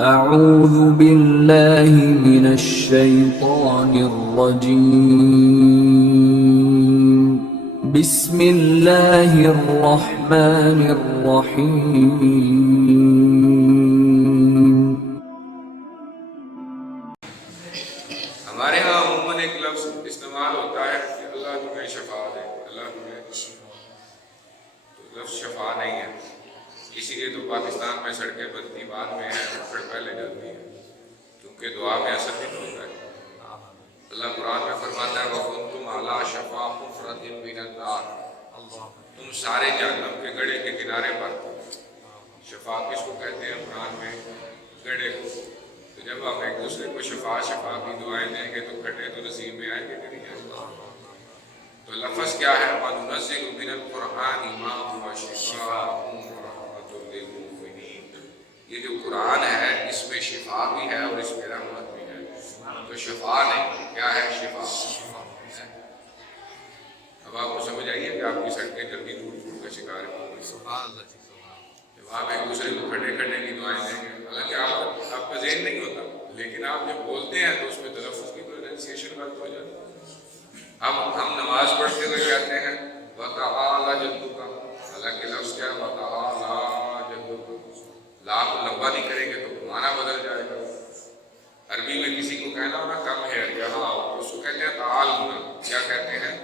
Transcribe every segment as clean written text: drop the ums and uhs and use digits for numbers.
أعوذ بالله من الشيطان الرجيم بسم الله الرحمن الرحيم ہمارے ہاں عموماً ایک لفظ استعمال ہوتا ہے کہ اللہ تمہیں شفا دے، اللہ تمہیں شفا دے، تو لفظ شفا نہیں ہے، اسی لیے تو پاکستان میں سڑکیں بنتی بعد میں ہیں، پھر پہلے جاتی ہیں، کیونکہ دعا میں اثر نہیں ہوتا ہے۔ اللہ قرآن میں فرماتا ہے وَكُنْتُمْ عَلَىٰ شَفَا حُفْرَةٍ مِّنَ النَّارِ، تم سارے جہنم کے گڑھے کے کنارے پر تھے۔ شفا کس کو کہتے ہیں قرآن میں؟ گڑھے کو۔ تو جب ہم ایک دوسرے کو شفا کی دعائیں دیں گے تو گھٹے تو نصیب میں آئیں گے کہ نہیں آئیں گے؟ تو لفظ کیا ہے؟ وَنُنَزِّلُ مِنَ الْقُرْآنِ مَا هُوَ شِفَاءٌ وَرَحْمَةٌ لِّلْمُؤْمِنِينَ، یہ جو قرآن ہے اس میں شفا بھی ہے اور اس میں رحمت بھی ہے۔ تو شفا نہیں، کیا ہے؟ شفا۔ اب آپ کو سمجھ آئیے کہ آپ کی سڑکیں جلدی ٹوٹ کا شکار ہیں۔ جب آپ ایک دوسرے کو کھڑے کرنے کی دعائیں دیں گے، حالانکہ آپ کا ذہن نہیں ہوتا، لیکن آپ جب بولتے ہیں تو اس میں تلفظ کی پروننسیشن غلط ہو جاتی ہے۔ اب ہم نماز پڑھتے ہوئے کہتے ہیں وَتَعَالَى جَدُّكَ، حالانکہ لفظ کیا ہے؟ وَتَعَالَى جَدُّكَ، لا کو لمبا نہیں کریں گے تو معنی بدل جائے گا۔ عربی میں کسی کو کہنا ہونا کم ہے یہاں آؤ، اس کو کہتے ہیں تعال ہونا۔ کیا کہتے ہیں؟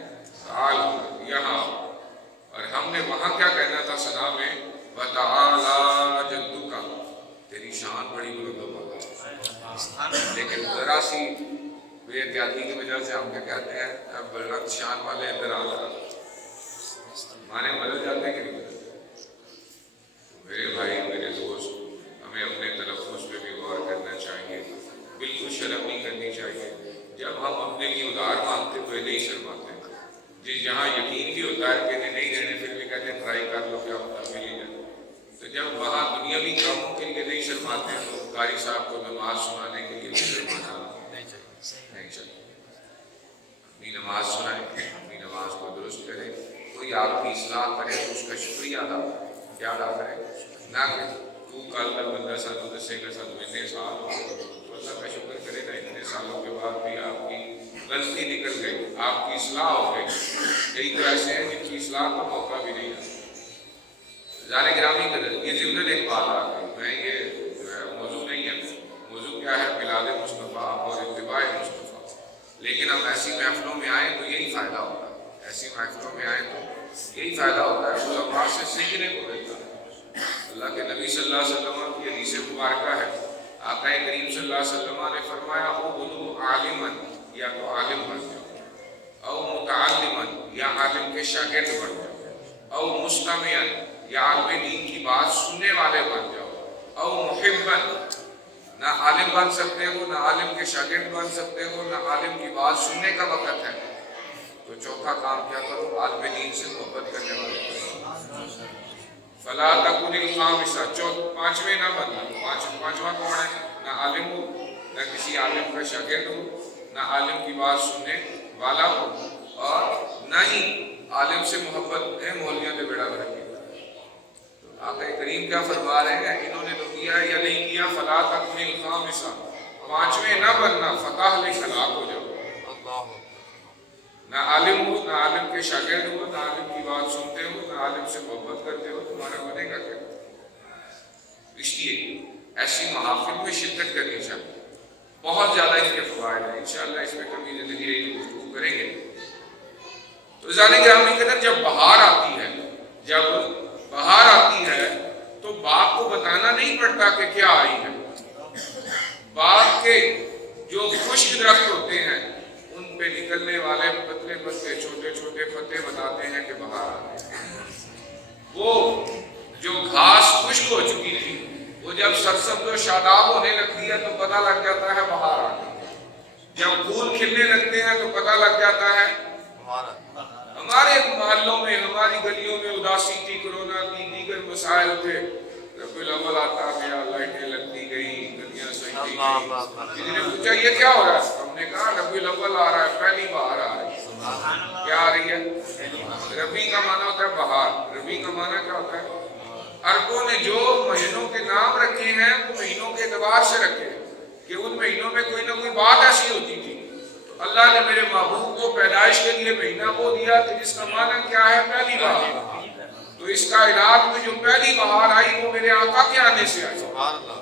تعال ہونا، یہاں آؤ۔ اور ہم نے وہاں کیا کہنا تھا ثنا میں؟ وَتَعَالَى جَدُّكَ، تیری شان بڑی بلند و بالا۔ لیکن ذرا سی بے احتیاطی کی وجہ سے ہم کیا کہتے ہیں؟ اب بلند شان والے ادھر آ رہا، معنی بدل جاتے ہیں کہ نہیں بدلتے؟ میرے بھائی، میرے دوست، ہمیں اپنے تلفظ پہ بھی غور کرنا چاہیے، بالکل شرم نہیں کرنی چاہیے۔ جب ہم اپنے لیے ادھار مانگتے ہوئے نہیں شرماتے، جس جہاں یقین بھی ہوتا ہے کہ نہیں دینے پھر بھی کہتے ہیں ٹرائی کر لو کیا پتہ مل ہی جائے، تو جب وہاں دنیاوی کاموں کے لیے نہیں شرماتے تو قاری صاحب کو نماز سنانے کے لیے بھی شرمانا نہیں چاہیے۔ اپنی نماز سنائیں، اپنی نماز کو درست کریں، کوئی آپ کی اصلاح کرے تو اس کا شکریہ ادا کریں۔ کیا ادا کریں؟ نہ کہ تو کل کا بندہ سانو دسے گا سانو اتنے سال ہو گئے، تو اللہ کا شکر کرے گا اتنے سالوں کے بعد بھی آپ کی غلطی نکل گئی، آپ کی اصلاح ہو گئی۔ کئی تو ایسے ہیں جن کی اصلاح کا موقع بھی نہیں آتا۔ ذرا گرامی قدر، یہ ضمن ایک بات آ گئی، میں یہ جو ہے موضوع نہیں ہے، موضوع کیا ہے؟ میلاد مصطفیٰ اور اتباع مصطفیٰ۔ لیکن ہم ایسی محفلوں میں آئیں تو یہی فائدہ ہوتا ہے، ایسی محفلوں میں آئیں تو یہی فائدہ ہوتا ہے، علماء سے سیکھنے کو ملتا ہے۔ اللہ کے نبی صلی اللہ علیہ وسلم کی حدیث مبارکہ ہے، آقا کریم صلی اللہ علیہ وسلم نے فرمایا او بنو عالمًا، یا تو عالم بن جاؤ، او متعلمًا، یا عالم کے شاگرد بن جاؤ، او مستمعًا، یا عالم دین کی بات سننے والے بن جاؤ، او محبًا، نہ عالم بن سکتے ہو، نہ عالم کے شاگرد بن سکتے ہو، نہ عالم کی بات سننے کا وقت ہے، تو چوتھا کام کیا کرو؟ عالم دین سے محبت کرنے والے بنو۔ فلا تکن الخامسہ، پانچویں نہ بننا۔ پانچواں کون ہے؟ نہ عالم ہو، نہ کسی عالم کا شاگرد ہو، نہ عالم کی بات سننے والا ہو، اور نہ ہی عالم سے محبت ہے مولویوں کے بیڑا گرکی۔ آقا کریم کیا فرما رہے ہیں؟ انہوں نے تو کیا یا نہیں کیا؟ فلا تکن الخامسہ، پانچویں نہ بننا، فتح لکھ ہلاک ہو جاؤ۔ نہ عالم ہو، نہ عالم کے شاگرد ہو، نہ عالم کی بات سنتے ہو، نہ عالم سے محبت کرتے ہو، تمہارا بنے گا کیا؟ اس لیے ایسی محافل میں شرکت کرنی چاہیے، بہت زیادہ اس کے فوائد ہیں، انشاءاللہ اس میں کبھی زندگی گفتگو کریں گے۔ تو ذالِ گرامی قدر، جب بہار آتی ہے تو باغ کو بتانا نہیں پڑتا کہ کیا آئی ہے۔ باغ کے جو خشک درخت ہوتے ہیں ان پہ نکلنے والے پتلے پتے، چھوٹے چھوٹے پتے بتاتے ہیں کہ بہار آ گئی۔ وہ جو گھاس خشک ہو چکی تھی وہ جب سرسبز و شاداب ہونے لگتی ہے تو پتہ لگ جاتا ہے بہار آ گئی۔ جب پھول کھلنے لگتے ہیں تو پتہ لگ جاتا ہے بہار آ گئی۔ ہمارے محلوں میں، ہماری گلیوں میں اداسی تھی، کرونا تھی، دیگر مسائل تھے، ربیع الاول آتا گیا، لائٹیں لگتی گئی، گلیاں سجتی گئی۔ کسی نے پوچھا یہ کیا ہو رہا ہے؟ ہم نے کہا ربیع الاول آ رہا ہے، پہلی بہار آ رہی ہے۔ کیا آ رہی ہے؟ ربیع کا معنی ہوتا ہے بہار۔ ربیع کا معنی کیا ہوتا ہے؟ عربوں نے جو مہینوں کے نام رکھے ہیں وہ مہینوں کے اعتبار سے رکھے کہ ان مہینوں میں کوئی نہ کوئی بات ایسی ہوتی تھی، تو اللہ نے میرے محبوب کو پیدائش کے لیے مہینہ وہ دیا کہ جس کا معنی کیا ہے؟ پہلی بار۔ تو اس کائنات میں جو پہلی بہار آئی وہ میرے آقا کے آنے سے آئی،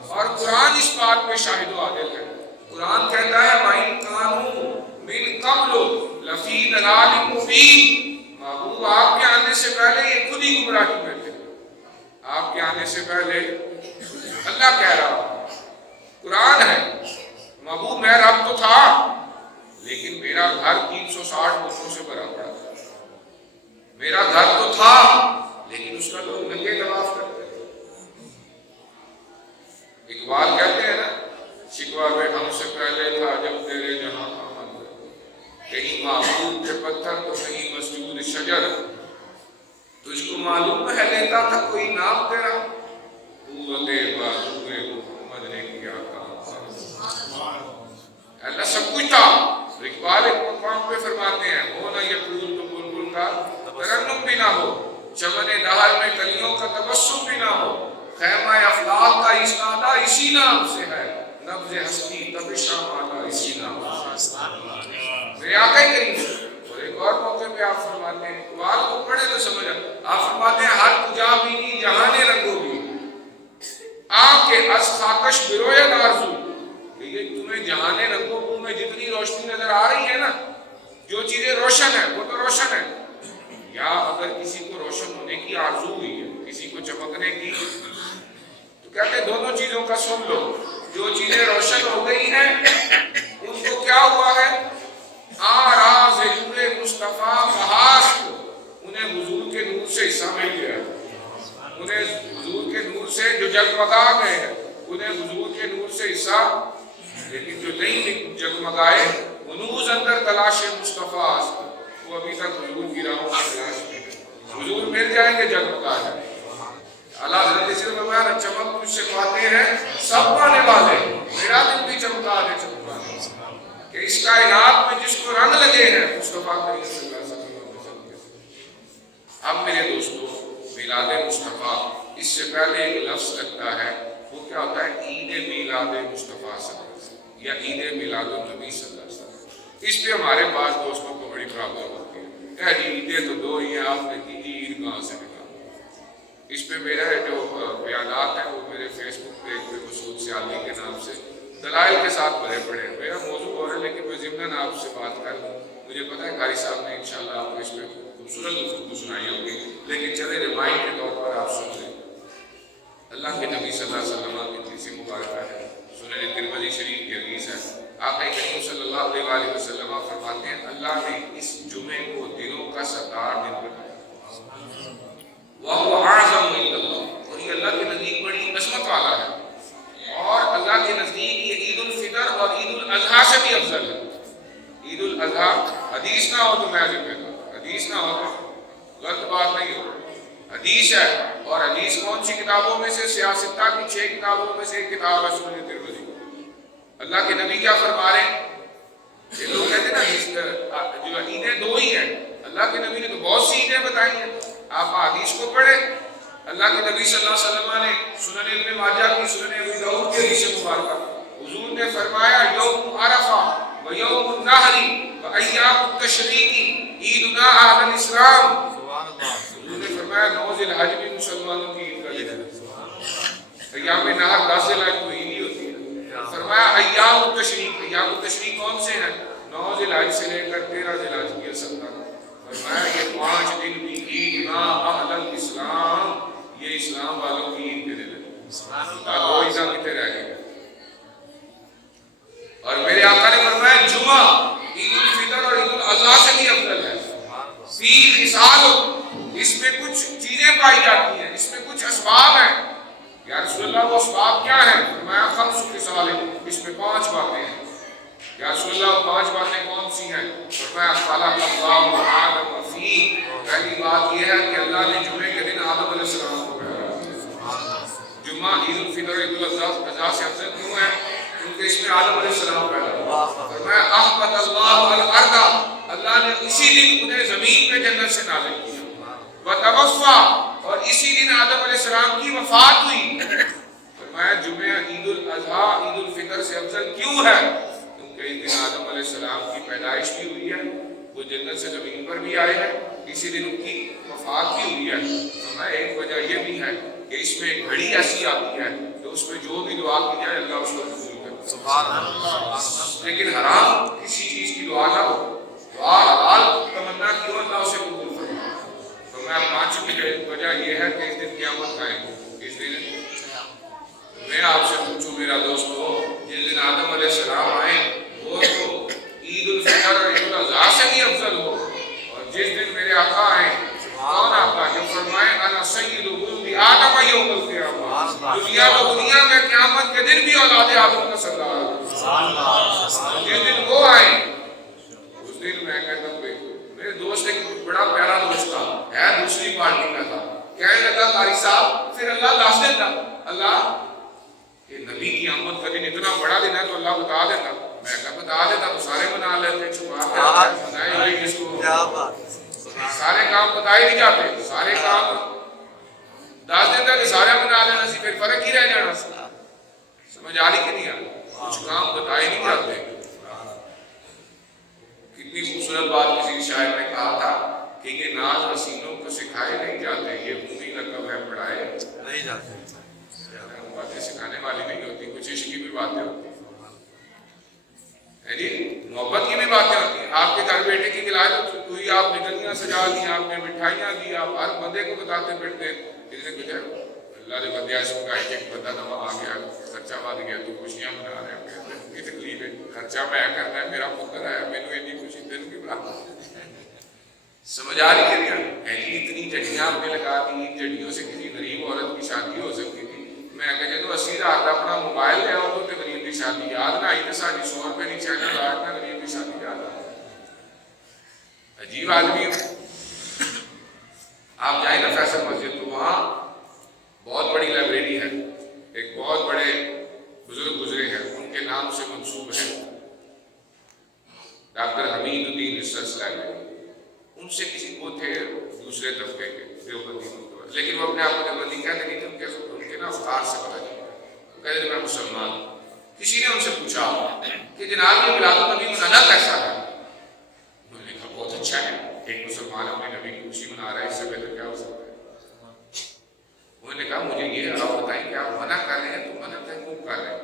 اور قرآن اس بات پہ شاہد و عادل ہے۔ قرآن کہتا ہے وَإِن كَانُوا مِن قَبْلُ لَفِي ضَلَالٍ مُبِينٍ، محبوب آپ کے آنے سے پہلے یہ خود ہی گمراہی میں تھے۔ آپ کے آنے سے پہلے اللہ کہہ رہا، قرآن ہے، محبوب میں رب تو تھا لیکن میرا گھر 360 بتوں سے بھرا پڑا تھا۔ میرا گھر تو تھا لیکن اس کا لوگ ننگے طواف کرتے تھے۔ اقبال کہتے ہیں نا، شکوہ میں ہم سے پہلے تھا جب تیرے جہاں کا منظر، کہیں معبود کے پتھر تو کہیں مسجود شجر، تجھ کو معلوم ہے لیتا تھا کوئی نام تیرا، قوت بازوئے محمد نے کیا کام۔ اللہ سب کچھ تھا۔ اقبال ایک مقام پہ فرماتے ہیں، ہو نہ یہ پھول تو بلبل کا ترنم بھی نہ ہو، چمن دہر میں کلیوں کا تبسم بھی نہ ہو، خیمہ افلاق کا استادہ اسی نام سے ہے، نبض ہستی تبش آمادہ اسی نام سے۔ میرے آقا کریم، اور ایک اور موقع پہ آپ فرماتے ہیں، اقبال کو پڑھے تو سمجھ آپ فرماتے ہیں، ہر کجا بھی نہیں جہانے رنگو بھی آپ کے از خاکش بروید آرزو، کہ یہ تمہیں جہانے رنگو بو میں جتنی روشنی نظر آ رہی ہے نا، جو چیزیں روشن ہیں وہ تو روشن ہے، یا اگر کسی کو روشن ہونے کی آرزو ہوئی ہے، کسی کو چمکنے کی، تو کہتے ہیں دونوں چیزوں کا سن لو، جو چیزیں روشن ہو گئی ہیں ان کو کیا ہوا ہے؟ آراز نور مصطفیٰ بہاست، انہیں حضور کے نور سے حصہ مل گیا، انہیں حضور کے نور سے جو جگمگا گئے ہیں انہیں حضور کے نور سے حصہ، لیکن جو نہیں جگمگائے منوز اندر تلاش مصطفیٰ است، وہ ابھی تک حضور کی راہوں کی تلاش میں ہے۔ حضور مل جائیں گے جگمگا جائیں گے۔ اللہ حضرت صلی اللہ علیہ وسلم چمک تجھ سے پاتے ہیں سب پانے والے، میرا دل بھی چمکا دے چمکا دے، کہ اس کائنات میں جس کو رنگ لگے ہیں مصطفیٰ کریم صلی اللہ علیہ وسلم۔ اب میرے دوستو، میلاد مصطفیٰ، اس سے پہلے ایک لفظ لگتا ہے، وہ کیا ہوتا ہے؟ عید میلاد مصطفیٰ صلی اللہ علیہ وسلم یا عید میلاد النبی صلی اللہ علیہ وسلم۔ اس پہ ہمارے پاس دوستوں کو بڑی پرابلم ہوتی ہے، کہہ جی عیدیں تو دو ہی ہیں، آپ نے کی جی عید کہاں سے نکالا؟ اس پہ میرا جو بیانات ہیں وہ میرے فیس بک پیج پہ مسعود سیالی کے نام سے دلائل کے ساتھ بھرے پڑے ہیں۔ میرا موضوع اور ہے لیکن میں ضمناً آپ سے بات کر لوں، مجھے پتہ ہے قاری صاحب نے انشاءاللہ آپ کو اس پہ خوبصورت گفتگو سنائی ہوگی، لیکن چلے ریمائنڈ کے طور پر آپ سن لیں۔ اللہ کے نبی صلی اللہ علیہ وسلم کی تیسری مبارکہ ہے، سنن ترمذی شریف کی حدیث ہے، آقا کریم صلی اللہ علیہ وسلم فرماتے ہیں اللہ نے اس جمعے کو دنوں کا سردار دن بنایا، وَهُوَ أَعْظَمُ عِندَ اللَّهِ، اور یہ اللہ کے نزدیک بڑی عظمت والا ہے، اور اللہ کے نزدیک یہ عید الفطر اور عید الاضحیٰ سے بھی افضل ہے۔ عید الاضحیٰ حدیث نہ ہو تو میں ذکر کروں، حدیث نہ ہو تو غلط بات نہیں ہو، حدیث ہے، اور حدیث کون سی کتابوں میں سے؟ سیاستہ کی 6 کتابوں میں سے ایک کتاب ہے سنن ترمذی۔ اللہ کے نبی کیا فرما رہے ہیں؟ یہ لوگ کہتے ہیں نا جو عیدیں دو ہی ہیں، اللہ کے نبی نے تو بہت سی عیدیں بتائی ہیں، آپ حدیث کو پڑھیں۔ اللہ کے نبی صلی اللہ علیہ وسلم نے سنن ابن ماجہ کی، سنن ابی داؤد کی حدیث مبارکہ، حضور نے فرمایا یوم عرفہ و یوم النحر و ایام التشریق عیدنا اہل الاسلام، حضور نے فرمایا 9 ذی الحج بھی مسلمانوں کی عید کا دن ہے، ایام نحر 10 ذی الحج کو عید ہی ہوتی ہے، فرمایا ایام التشریق، ایام التشریق کون سے ہیں؟ 9 ذی الحج سے لے کر 13 ذی الحج کی اصل تک، فرمایا یہ 5 دن بھی عیدنا اہل الاسلام، یہ اسلام والوں کی عید کے دن ہے، وہ عیدہ کتے رہ گئے۔ اور میرے آقا نے فرمایا جمعہ عید الفطر اور عید الاضحیٰ سے بھی افضل ہے، فی خصال، اس میں کچھ چیزیں پائی جاتی ہیں، اس میں کچھ اسباب ہیں۔ یا رسول اللہ وہ اسباب کیا ہیں؟ فرمایا خمس خصال، اس میں 5 باتیں ہیں۔ یا رسول اللہ وہ 5 باتیں کون سی ہیں؟ فرمایا خلق اللہ آدم فی، پہلی بات یہ ہے کہ اللہ نے جمعے کے دن آدم علیہ السلام کو پیدا، جمعہ عید الفطر اور عید الاضحیٰ سے افضل کیوں ہے؟ کیونکہ اس میں آدم علیہ السلام پیدا ہوا۔ فرمایا احبط اللہ الارض، اللہ نے اسی دن انہیں زمین پہ جنت سے نازل کیا، وتوفا، اور اسی دن آدم علیہ السلام کی وفات ہوئی۔ فرمایا جمعہ عید الاضحیٰ عید الفطر سے افضل کیوں ہے؟ کیونکہ اس دن آدم علیہ السلام کی پیدائش بھی ہوئی ہے، وہ جنت سے زمین پر بھی آئے ہیں، اسی دن ان کی وفات بھی ہوئی ہے۔ فرمایا ایک وجہ یہ بھی ہے کہ اس میں ایک گھڑی ایسی آتی ہے کہ اس میں جو بھی دعا کی جائے اللہ اس کو قبول کرے، سبحان اللہ۔ لیکن حرام کسی چیز کی دعا نہ ہو، دعا حلال تمنا کیوں اللہ اسے قبول فرمائے۔ تو میں پانچویں وجہ یہ ہے کہ اس دن قیامت قائم ہو۔ اس دن میں آپ سے پوچھوں میرا دوستو، جس دن آدم علیہ السلام آئے وہ تو عید الفطر اور عید الاضحیٰ سے بھی افضل ہو، اور جس دن میرے آقا آئے کون آقا جو فرمائے انا سید ولد آدم یوم القیامہ، دنیا میں قیامت کے دن بھی اولاد آدم کا سردار ہے۔ جس دن وہ آئے اس دن میں کہتا ہوں میرے دوست ایک بڑا پیارا دوست تھا، ہے دوسری پارٹی کا تھا، کہنے لگا قاری صاحب پھر اللہ لاش دیتا، اللہ کہ نبی کی آمد کا دن اتنا بڑا دن ہے تو اللہ بتا دیتا۔ میں کہا بتا دیتا تو سارے منا لیتے، چھپا کے بتائے ہوئی کس کو، سارے کام بتائے نہیں جاتے، سارے کام داس دیتا کہ سارے منا لینا سی، پھر فرق ہی رہ جانا سی۔ سمجھ آ رہی کہ نہیں آ رہی؟ کچھ کام بتائے نہیں جاتے۔ کتنی خوبصورت بات کسی شاعر نے کہا تھا کہ یہ ناز حسینوں کو سکھائے نہیں جاتے، یہ مووی لقب ہے پڑھائے نہیں جاتے۔ باتیں سکھانے والی نہیں ہوتی، کچھ عشق کی بھی باتیں ہوتی ہیں جی، محبت کی بھی باتیں ہوتی ہیں۔ آپ کے گھر بیٹے کی ولادت ہوئی، آپ نے گلیاں سجا دی، آپ نے مٹھائیاں دی، آپ ہر بندے کو بتاتے پھرتے، کسی نے کچھ اللہ نے بندے ایسے کا ایک بندہ نہ آ گیا، خرچہ بات گیا تو خوشیاں منا رہے ہیں، کی تکلیف ہے، خرچہ میں کرنا ہے، میرا پتر آیا، میں نے اتنی خوشی دل کی بات سمجھ آ رہی ہے کیا؟ اتنی جڑیاں آپ نے لگا دی، جڑیوں سے کسی غریب عورت کی شادی ہو سکتی تھی۔ میں کہ جدو 80,000 اپنا موبائل لیا ہو تو غریب کی شادی یاد نہ آئی تو ساری 100 روپے کی چینل آج نہ غریب کی شادی یاد آئی۔ عجیب آدمی ہو۔ آپ جائیں نا فیصل مسجد تو وہاں بہت بڑی لائبریری ہے، ایک بہت بڑے بزرگ گزرے ہیں، ان کے نام سے منسوب ہے ڈاکٹر حمید الدین ریسرچ لائبریری۔ ان سے کسی کو تھے دوسرے طبقے کے دیوبندی، لیکن وہ اپنے آپ کو دیوبندی کہتے نہیں تھے، ان کے نا افطار سے پتہ چلا، وہ کہتے میں مسلمان ہوں۔ کسی نے ان سے پوچھا کہ جناب یہ میلاد النبی منانا کیسا ہے؟ انہوں نے کہا بہت اچھا ہے، ایک مسلمان اپنے نبی کی خوشی منا رہا ہے، اس سے بہتر کیا ہو سکتا ہے؟ انہوں نے کہا مجھے یہ آپ بتائیں کہ آپ منع کر رہے ہیں تو منع کیوں کر رہے ہیں؟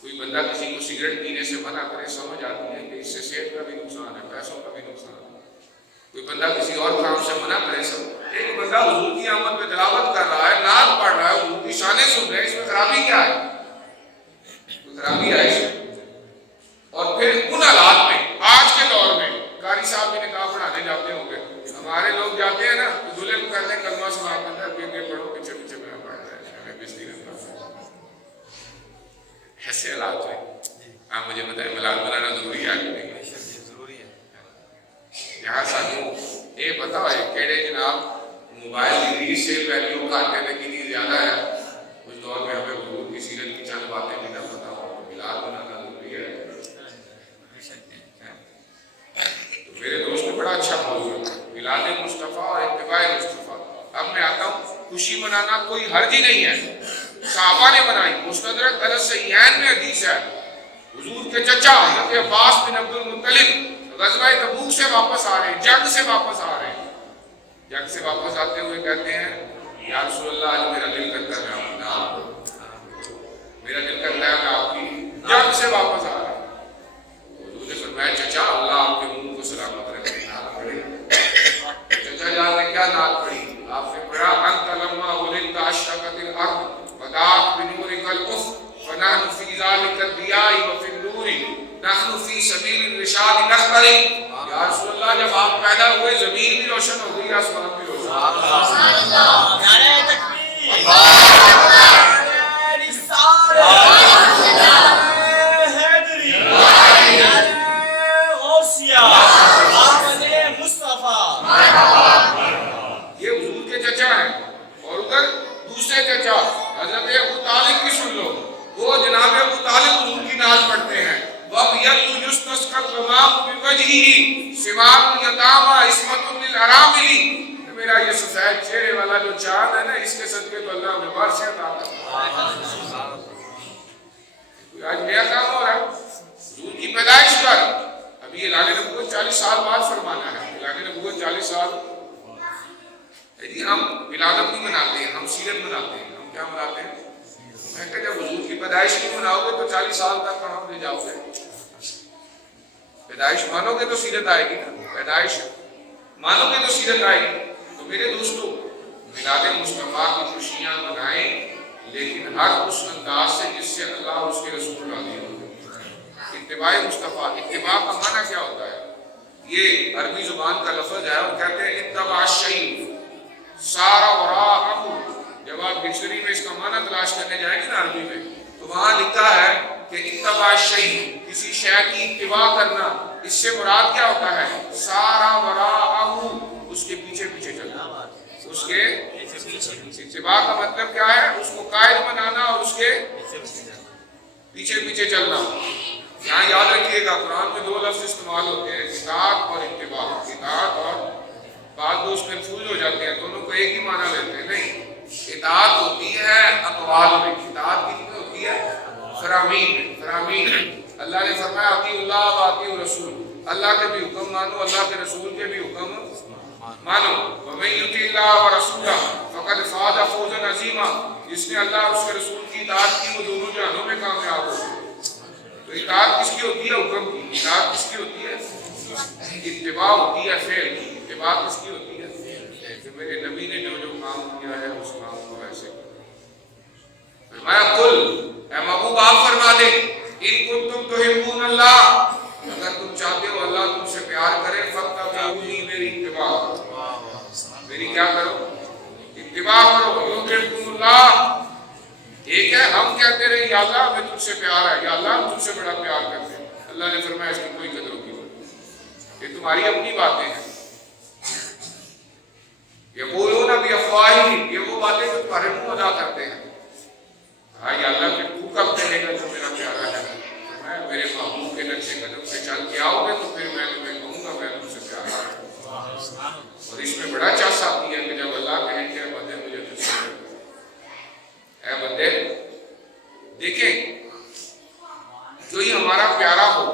کوئی بندہ کسی کو سگریٹ پینے سے منع کرے سمجھ آتی ہے کہ اس سے صحت کا بھی نقصان ہے، پیسوں کا بھی نقصان ہے۔ کوئی بندہ کسی اور کام سے منع کرے سب، ایک بندہ حضور کی آمد میں تلاوت کر رہا ہے، نعت پڑھ رہا ہے، حضور کی شانیں سن رہے ہیں، اس میں خرابی کیا ہے؟ کوئی خرابی ہے اس میں؟ اور پھر ان حالات میں آج کے دور میں قاری صاحب بھی نکاح پڑھانے جاتے ہوں گے، ہمارے لوگ جاتے ہیں نا تو دلہے کو کہتے ہیں کلمہ سنا کرنا ہے، پھر پڑھو پیچھے پیچھے میں پڑھ رہا ہے، ہمیں بجلی نہیں پڑھتا۔ ایسے حالات میں آپ مجھے بتائیں میلاد منانا ضروری ہے کہ نہیں؟ یہاں سانوں یہ پتا ہے کہڑے جناب موبائل کی ریسیل ویلیو کاٹنے میں کتنی زیادہ ہے، اس دور میں ہمیں حضور کی سیرت کی چند باتیں بھی نہ پتا ہو، میلاد منانا ضروری ہے۔ تو میرے دوست نے بڑا اچھا موضوع ہے میلاد مصطفیٰ اور اتباع مصطفیٰ۔ اب میں آتا ہوں، خوشی منانا کوئی حرج ہی نہیں ہے، صحابہ نے منائی، مستدرک الصحیحین میں حدیث ہے، حضور کے چچا حضرت عباس بن عبد المطلب غزوہ تبوک سے واپس آ رہے ہیں، جنگ سے واپس آ رہے ہیں، جنگ سے واپس آتے ہوئے کہتے ہیں یا رسول اللہ آج میرا دل کرتا ہے میں آپ کی نام پڑھوں، میرا دل کرتا ہے میں آپ کی جنگ سے واپس آ رہا ہوں۔ حضور نے فرمایا چچا اللہ آپ کے منہ کو سلامت رکھے، نعت پڑھے۔ چچا جان نے کیا نعت پڑھی؟ آپ نے پڑھا انت لما ولدت اشرقت الارض وضاءت بنورک الافق ونحن فی ذلک الضیاء وفی النور نحن فی سبیل الرشاد نختری۔ یا رسول اللہ جب آپ پیدا ہوئے زمین بھی روشن ہو گئی، آسمان بھی روشن ہو گئی۔ سبحان اللہ، نعرہ تکبیر، نعرہ رسالت، نعرہ حیدری، نعرہ غوثیہ، آمد مصطفیٰ۔ یہ حضور کے چچا ہیں، اور ادھر دوسرے چچا حضرت ابو طالب کی سن لو، وہ جناب ابو طالب حضور کی نعت پڑھتے ہیں، وَبْيَلُّ يُسْتَسْقَى الْغَمَامُ بِوَجْهِهِ سِمَاءُ الْيَتَامَى عِصْمَةٌ لِلْأَرَامِلِ۔ میرا یہ سفید چہرے والا جو چاند ہے نا، اس کے صدقے تو اللہ ہمیں بارشیں عطا کرتا ہے۔ آج نیا کام ہو رہا ہے حضور کی پیدائش پر. ابھی اعلان نبوت 40 سال بعد فرمانا ہے. اعلان نبوت 40 سال. جی ہم ولادت نہیں مناتے ہیں, ہم سیرت مناتے ہیں. ہم کیا مناتے ہیں؟ میں کہ جب حضور کی پیدائش نہیں مناؤ گے تو 40 سال تک کہاں لے جاؤ گے؟ پیدائش مانو گے تو سیرت آئے گی نا. پیدائش مانو گے تو سیرت آئے گی. تو میرے دوستو, میلاد مصطفیٰ کی خوشیاں منائیں, لیکن ہر اس انداز سے جس سے اللہ اور اس کے رسول راضی ہو. اتباع مصطفیٰ, اتباع کا معنی کیا ہوتا ہے؟ یہ عربی زبان کا لفظ ہے اور کہتے ہیں اتباع الشیء سارا وراءہ. جب آپ ڈکشنری میں اس کا معنی تلاش کرنے جائیں گے نا عربی میں, تو وہاں لکھا ہے کہ اتباع الشیء, کسی شے کی اتباع کرنا. اس سے مراد کیا ہوتا ہے؟ سارا وراءہ, اس کے پیچھے پیچھے چلنا. اس کے اتباع کا مطلب کیا ہے؟ اس کو قائد بنانا اور اس کے پیچھے پیچھے چلنا. یہاں یاد رکھیے گا قرآن میں 2 لفظ استعمال ہوتے ہیں, اطاعت اور اتباع. اطاعت اور بعض دوست کنفیوز ہو جاتے ہیں, دونوں کو ایک ہی معنی لیتے ہیں. نہیں, اطاعت ہوتی ہے اقوال میں, اطاعت کس میں ہوتی ہے؟ فرامین میں. فرامین اللہ نے فرمایا اطیعوا اللہ و اطیعوا الرسول, اللہ کے بھی حکم مانو, اللہ کے رسول کے بھی حکم مانو. ومن یطع اللہ ورسولہ فقد فاز فوزا عظیما, جس نے اللہ اور اس کے رسول کی اطاعت کی وہ دونوں جہانوں میں کامیاب ہو. تو اطاعت کس کی ہوتی ہے؟ حکم کی. اطاعت کس کی ہوتی ہے؟ اتباع ہوتی ہے فعل کی. اتباع کس کی ہوتی ہے؟ کہ میرے نبی نے جو جو کام کیا ہے اس کام کو ایسے کرو. فرمایا قل, اے محبوب آپ فرما دے, ان کنتم تحبون اللہ, اگر تم چاہتے ہو اللہ تم سے پیار کرے, فاتبعونی, میری اتباع کرو. میری کیا کرو؟ اتباع کرو. یحببکم اللہ, ایک ہے ہم کہتے رہے یا اللہ ہمیں تجھ سے پیار ہے, یا اللہ ہم تجھ سے بڑا پیار کرتے ہیں. اللہ نے فرمایا اس کی کوئی قدر ہوگی, یہ تمہاری اپنی باتیں ہیں. یقولون بافواہہم, یہ وہ باتیں جو تمہارے منہ ادا کرتے ہیں. ہاں یا اللہ پھر تو کب کہے گا جو میرا پیارا ہے؟ میں میرے محبوب کے نقشے قدم پہ چل کے آؤ گے تو پھر میں تمہیں کہوں گا میں تم سے پیارا ہوں. اور اس میں بڑا چاس آتی ہے کہ جب اللہ کہیں کہ بندے مجھے تجھ سے پیار ہے. اے بندے دیکھیں, جو ہی ہمارا پیارا ہو,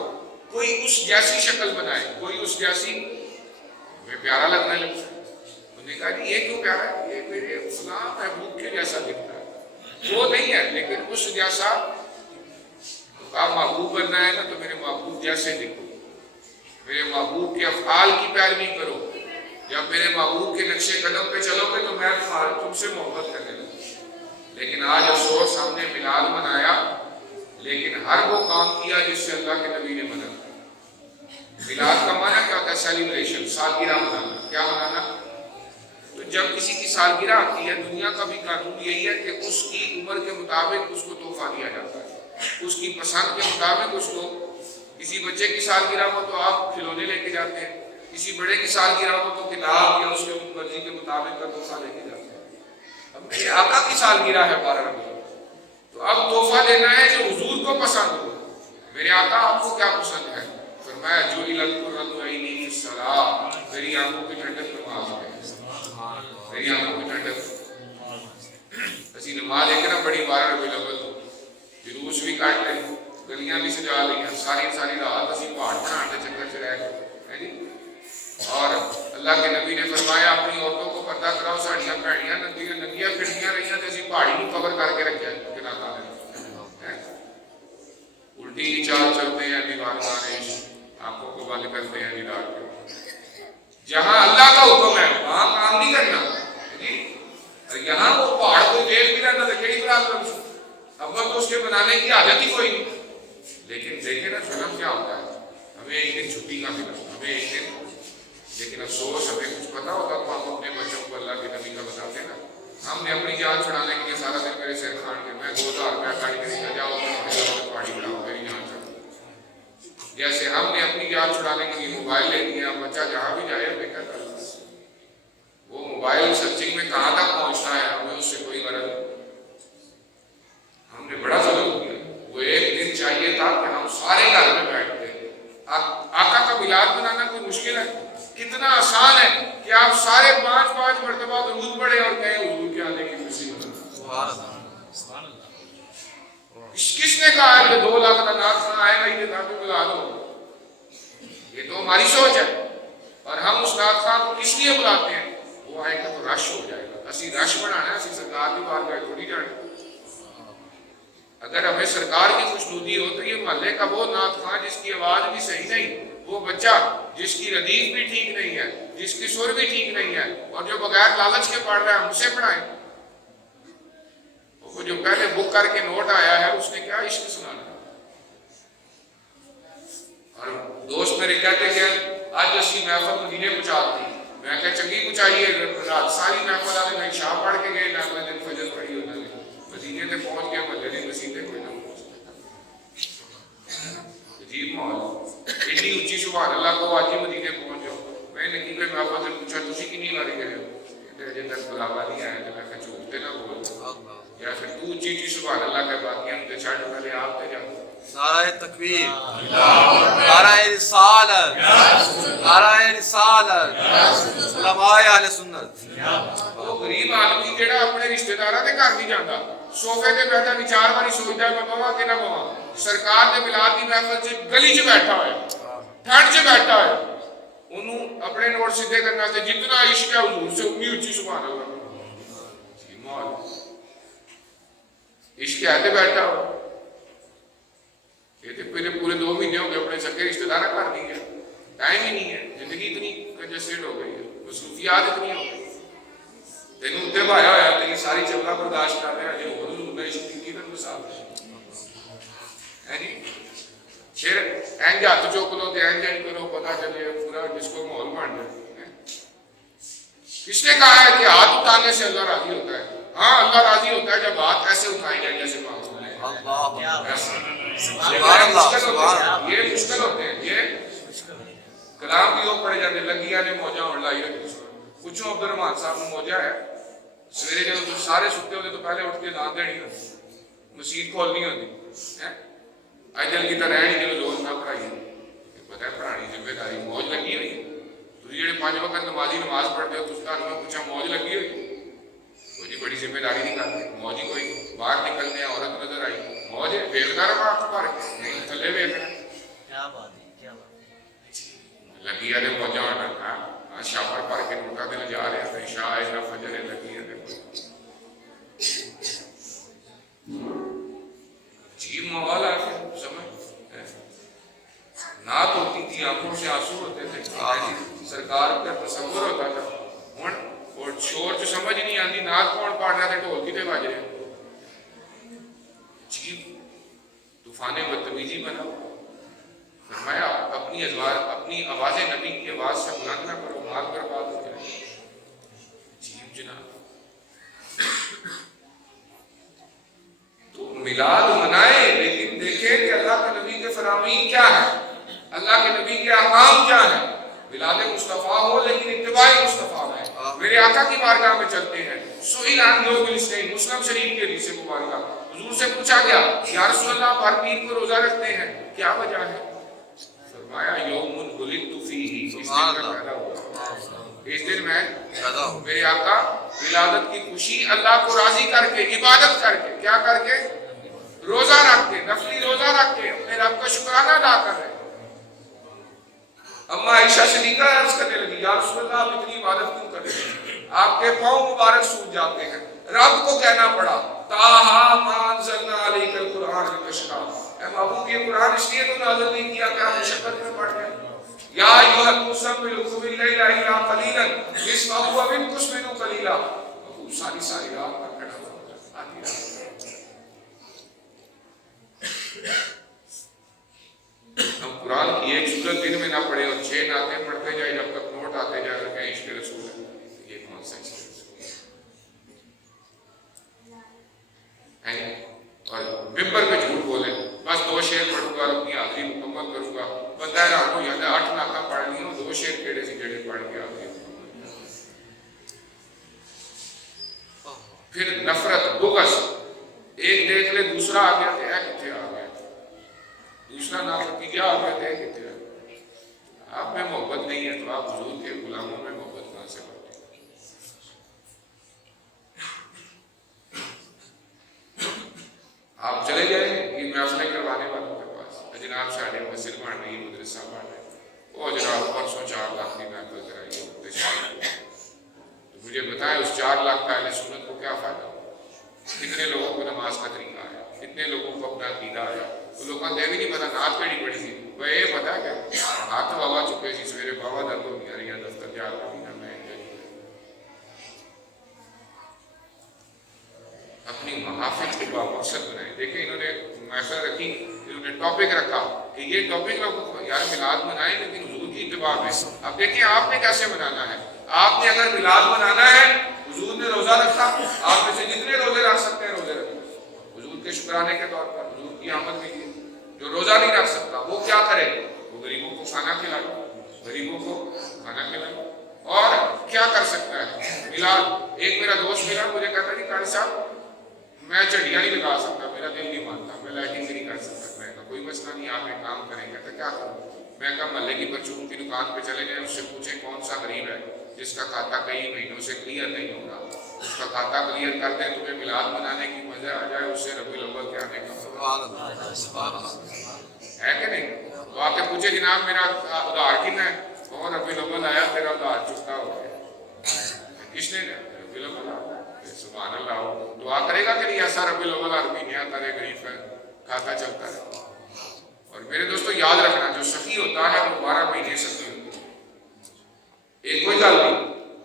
کوئی اس جیسی شکل بنائے, کوئی اس جیسی, ہمیں پیارا لگنے لگتا ہے. انہوں نے کہا جی یہ کیوں پیارا ہے؟ یہ میرے فلاں محبوب کے جیسا دکھتا ہے. وہ نہیں ہے, لیکن اس جیسا. آپ محبوب بننا ہے نا تو میرے محبوب جیسے دکھو, میرے محبوب کے افعال کی پیروی کرو. جب میرے محبوب کے نقشے قدم پہ چلو گے تو میں تم سے محبت کرنے لگوں. لیکن آج افسوس, ہم نے میلاد منایا لیکن ہر وہ کام کیا جس سے اللہ کے نبی نے منع کیا. میلاد کا معنی کیا ہوتا ہے؟ سیلیبریشن, سالگرہ منانا. کیا منانا؟ تو جب کسی کی سالگرہ آتی ہے, دنیا کا بھی قانون یہی ہے کہ اس کی عمر کے مطابق اس کو تحفہ دیا جاتا ہے, اس کی پسند کے مطابق اس کو. کسی بچے کی سالگرہ ہو تو آپ کھلونے لے کے جاتے ہیں, کسی بڑے کی سالگرہ ہو تو کتاب یا اس کے مرضی کے مطابق کا تحفہ لے کے جاتے ہیں. اب میرے آقا کی سالگرہ ہے 12 ربیع, تو اب تحفہ دینا ہے جو حضور کو پسند ہو. میرے آقا آپ کو کیا پسند ہے؟ فرمایا جعلت قرۃ عینی فی الصلاۃ, میری آنکھوں کی ٹھنڈک نماز میں, میری آنکھوں کی ٹھنڈک. اسی نماز ایک نا بڑی 12 ربیع الاول تو جلوس بھی کاٹ لیں, گلیاں بھی سجا لی ہیں, ساری رات اسی پہاڑ پڑھانے چکر سے رہ گئے جی. اور اللہ کے نبی نے فرمایا اپنی عورتوں کو پردہ کراؤ, ساڑیاں پہنیاں, ننگیاں پھرتیاں رہیاں تو اسی پہاڑی کو کور کر کے رکھا ہے. الٹی چال چلتے ہیں دیوار مارش, آنکھوں کو بند کرتے ہیں دیدار کے. جہاں اللہ کا حکم ہے وہاں کام نہیں کرنا جی. یہاں وہ پہاڑ کو دیکھ بھی رہنا تو کئی پرابلم سے, اول تو اس کے بنانے کی عادت ہی کوئی نہیں. لیکن دیکھیں نا ظلم کیا ہوتا ہے, ہمیں ایک دن چھٹی کا ملا, ہمیں ایک دن, لیکن افسوس ہمیں کچھ پتا ہوتا تو ہم اپنے بچوں کو اللہ کے نبی کا بتاتے نا. ہم نے اپنی جان چھڑانے کے لیے سارا دن میرے سر کھان کے میں 2000 روپیہ گاڑی کے نکل جاؤ پہاڑی بڑھاؤ میری جان چھڑاؤ. جیسے ہم نے اپنی جان چھڑانے کے لیے موبائل لے لیا, بچہ جہاں بھی جائے ہمیں کہتا ہے وہ موبائل سرچنگ میں کہاں تک پہنچتا ہے, ہمیں اس سے کوئی غرض نہیں. ہم نے بڑا ظلم کیا. وہ ایک دن چاہیے تھا کہ ہم سارے گھر میں بیٹھتے. آقا کا میلاد منانا کوئی مشکل ہے؟ کتنا آسان ہے کہ آپ سارے 5 مرتبہ درود پڑھیں اور کہیں حضور کے آنے کی خوشی منائیں. کس نے کہا ہے کہ 2 لاکھ کا ناز خان آئے گا یہ تاکہ بلا دو؟ یہ تو ہماری سوچ ہے. اور ہم اس ناز خان کو کس لیے بلاتے ہیں؟ وہ آئے گا تو رش ہو جائے گا. اسی رش بنانا ہے, اسی سرکار کی بار گئے تھوڑی جانے. اگر ہمیں سرکار کی خوشنودی ہو تو یہ محلے کا وہ نعت خواں جس کی آواز بھی صحیح نہیں, وہ بچہ جس کی ردیف بھی ٹھیک نہیں ہے, جس کی سر بھی ٹھیک نہیں ہے, اور جو بغیر لالچ کے پڑھ رہا ہے, ہم اسے پڑھائیں. وہ جو پہلے بک کر کے نوٹ آیا ہے اس نے کیا عشق سنانا. اور دوست میرے کہتے کہ آج اسی محفل مدینے پہنچاتی, میں کہ چنگی پہنچائیے. رات ساری محفل والے میں شاہ پڑھ کے گئے, نہ دن فجر پڑھی ہونا مدینے سے پہنچ گیا, محلے کی مسیطیں کوئی نہ عجیب ماحول. اتنی اونچی سبحان اللہ کو آج ہی مدینے پہنچ جاؤ. میں نے کی محفل سے پوچھا تھی کنی باری گئے ہو, اجے تک بلاوا نہیں آیا. تو میں کہ جھوٹتے نہ بول, یا پھر تو اونچی سبحان اللہ کے باقی ہم تے چھڈ پہلے آپ تے جاؤ. نعرہ تکبیر, نعرہ رسالت, نعرہ رسالت, علماء اہل سنت. وہ غریب آدمی جڑا اپنے رشتہ داراں دے گھر نہیں جاندا, صوفے تے بیٹھا بھی 4 باری سوچدا میں بواں کہ نہ بواں. سرکار دے میلاد دی محفل چ گلی چ بیٹھا ہے, ٹھنڈ چ بیٹھا ہے, انہوں اپنے نوٹ سیدھے کرنا سے جتنا عشق ہے حضور سے اتنی اونچی سبحان اللہ. عشق ہے تے بیٹھا ہو. یہ پورے 2 مہینے ہو گئے اپنے سکے رشتے دار گھر نہیں گیا. ٹائم ہی نہیں ہے, زندگی اتنی کنجسٹڈ ہو گئی ہے, مصروفیات اتنی ہو گئی. تینوں اتنے بھایا ہوا تیری ساری چمڑا برداشت کر رہے ہیں, جو ہو حضور نے عشق کی نا مثال ہے جی. پھر اینج ہاتھ چوک لو تے اینج کرو, پتہ چلے پورا جس کو ماحول بن جائے. کس نے کہا ہے کہ ہاتھ اٹھانے سے اللہ راضی ہوتا ہے؟ ہاں اللہ راضی ہوتا ہے جب ہاتھ ایسے اٹھائے جائیں جیسے مانگتے ہیں. یہ مشکل ہوتے ہیں. یہ کلام بھی وہ پڑے جاتے لگیا نے موجہ اور لائی رکھی. پوچھو عبد الرحمان صاحب نے موجہ ہے, سویرے جب سارے ستے ہوتے تو پہلے اٹھ کے دان دینی ہوتی, مسجد کھولنی ہوتی. اج دل کی طرح رہنی جو روز نہ پڑھائیے, پتہ ہے پرانی ذمہ داری موج لگی ہوئی. تھی جڑے 5 وقت نمازی نماز پڑھتے ہو تو استاد نے پوچھا موج لگی ہوئی, کوئی بڑی ذمہ داری نہیں کرتے. موج ہی کوئی باہر نکلنے عورت نظر آئی, موج ہے ویکھدا رہا آنکھ مار کے, نہیں تھلے ویکھنا. کیا بات ہے, کیا بات لگی ہے موجہ ہونا شاپر پڑھ کے نوٹا دے جا رہے ہیں. عشاء ہے نہ فجر ہے, لگی ہے عجیب ماحول ہے. سمجھ نعت ہوتی تھی, آنکھوں سے آنسو ہوتے تھے, سرکار کا تصور ہوتا تھا. ہوں اور شور جو سمجھ نہیں آتی, نعت کون پڑھ رہا تھا, ڈھول کتے بج رہے. عجیب طوفان بدتمیزی بنا. فرمایا اپنی آواز نبی کی آواز سے بلند نہ کرو, مال برباد ہو جائے. عجیب جناب. تو میلاد منائے لیکن دیکھیں کہ اللہ کے نبی کے فرامین کیا ہے, اللہ کے نبی کے احکام کیا ہے. میلاد مصطفیٰ ہو لیکن اتباع مصطفیٰ ہے. میرے آقا کی بارگاہ میں چلتے ہیں. سئل عن یوم الاثنین, مسلم شریف کی حدیث مبارکہ. حضور سے پوچھا گیا یا رسول اللہ ہر پیر کو روزہ رکھتے ہیں, کیا وجہ ہے؟ فرمایا یوم ولدت فیہ, اس دن میں پیدا ہوا, اس دن میں پیدا ہوا. میرے آقا ولادت کی خوشی اللہ کو راضی کر کے, عبادت کر کے, کیا کر کے, روزہ رکھ کے, نفلی روزہ رکھ کے اپنے رب کا شکرانہ ادا کر رہے. اما عائشہ صدیقہ عرض کرنے لگی یا رسول اللہ آپ اتنی عبادت کیوں کرتے ہیں, آپ کے پاؤں مبارک سوج جاتے ہیں. رب کو کہنا پڑا تاہا ما انزلنا علیک القرآن لتشقی, اے محبوب یہ قرآن اس لیے تو نازل نہیں کیا کہ آپ مشقت میں پڑ جائیں. یا ایھا المزمل قم اللیل الا قلیلا نصفہ او انقص منہ قلیلا. ساری رات پر کھڑا ہوا, آدھی رات. ہم قرآن کی ایک سورت دن میں نہ پڑھے اور 6 نعتیں پڑھتے جائے جب تک نوٹ آتے جائے اور کہیں عشق رسول ہے. یہ کون سا عشق رسول ہے؟ اور ممبر پہ جھوٹ بولے, بس 2 شعر پڑھوں گا اور اپنی حاضری مکمل کروں گا. بندہ حیران ہو جاتا ہے 8 نعتیں پڑھ لی ہوں, 2 شعر کیڑے سے کیڑے پڑھ کے حاضری. پھر نفرت بغض, ایک دیکھ لے دوسرا آ گیا تو کتنے آ گیا, دوسرا نافرتی کیا آ گیا تھے کتنے. آپ میں محبت نہیں ہے تو آپ حضور کے غلاموں میں محبت کہاں سے کرتے ہیں. آپ چلے جائیں, یہ محفل جلسہ پڑھ رہے ہیں، وہ جناب پرسوں 4 لاکھ کی محفل کرائی ہے، تو مجھے بتائیں اس 4 لاکھ کا اہل سنت کو کیا فائدہ ہوا؟ کتنے لوگوں کو نماز کا طریقہ آیا، کتنے لوگوں کو اپنا عقیدہ آیا؟ تو لوگوں کو بھی نہیں پتا نعت کہڑی پڑی تھی، وہ یہ پتا کہ ہاتھ ہوا چکے سی سویرے بابا درد ہو گیا رہی دفتر جا کر میں اپنی محافل کو بامقصد بنائے۔ دیکھیں انہوں نے محفل رکھی، انہوں نے ٹاپک رکھا کہ یہ ٹاپک لوگوں کو یار میلاد منائیں لیکن حضور کی اتباع میں۔ اب دیکھیں آپ نے کیسے منانا ہے، آپ نے اگر میلاد منانا ہے، حضور نے روزہ رکھا، آپ میں سے جتنے روزے رکھ سکتے ہیں روزے رکھیں حضور کے شکرانے کے طور پر، حضور کی آمد میں کی۔ جو روزہ نہیں رکھ سکتا وہ کیا کرے؟ وہ غریبوں کو کھانا کھلائے، غریبوں کو کھانا کھلائے۔ اور کیا کر سکتا ہے میلاد؟ ایک میرا دوست ملا، مجھے کہتا کہ قاری صاحب میں چڑیاں نہیں لگا سکتا، میرا دل نہیں مانتا، میں لائٹنگ بھی نہیں کر سکتا۔ میں کہا کوئی مسئلہ نہیں، آپ ایک کام کریں۔ کہتا کیا کروں؟ میں کہا محلے کی پرچون کی دکان پہ چلے جائیں، اس سے پوچھیں کون سا غریب ہے جس کا کھاتا کئی مہینوں سے کلیئر نہیں ہو رہا، اس کا کھاتا کلیئر کر دیں، تمہیں میلاد منانے کی مزہ آ جائے، اس سے ربیع الاول کے آنے کا ہے کہ نہیں؟ تو آ کے پوچھے جناب میرا ادھار کتنا ہے؟ اور ربیع الاول آیا، تیرا ادھار چکتا ہو گیا۔ کس نے ربیع الاول آیا؟ سبحان اللہ، دعا کرے گا کہ نہیں ایسا ربیع الاول ہر مہینے آتا رہے، غریب کا کھاتا چلتا رہے۔ اور میرے دوستو یاد رکھنا، جو سخی ہوتا ہے وہ 12 مہینے سخی ہوتا ہے۔ ایک کوئی گل نہیں،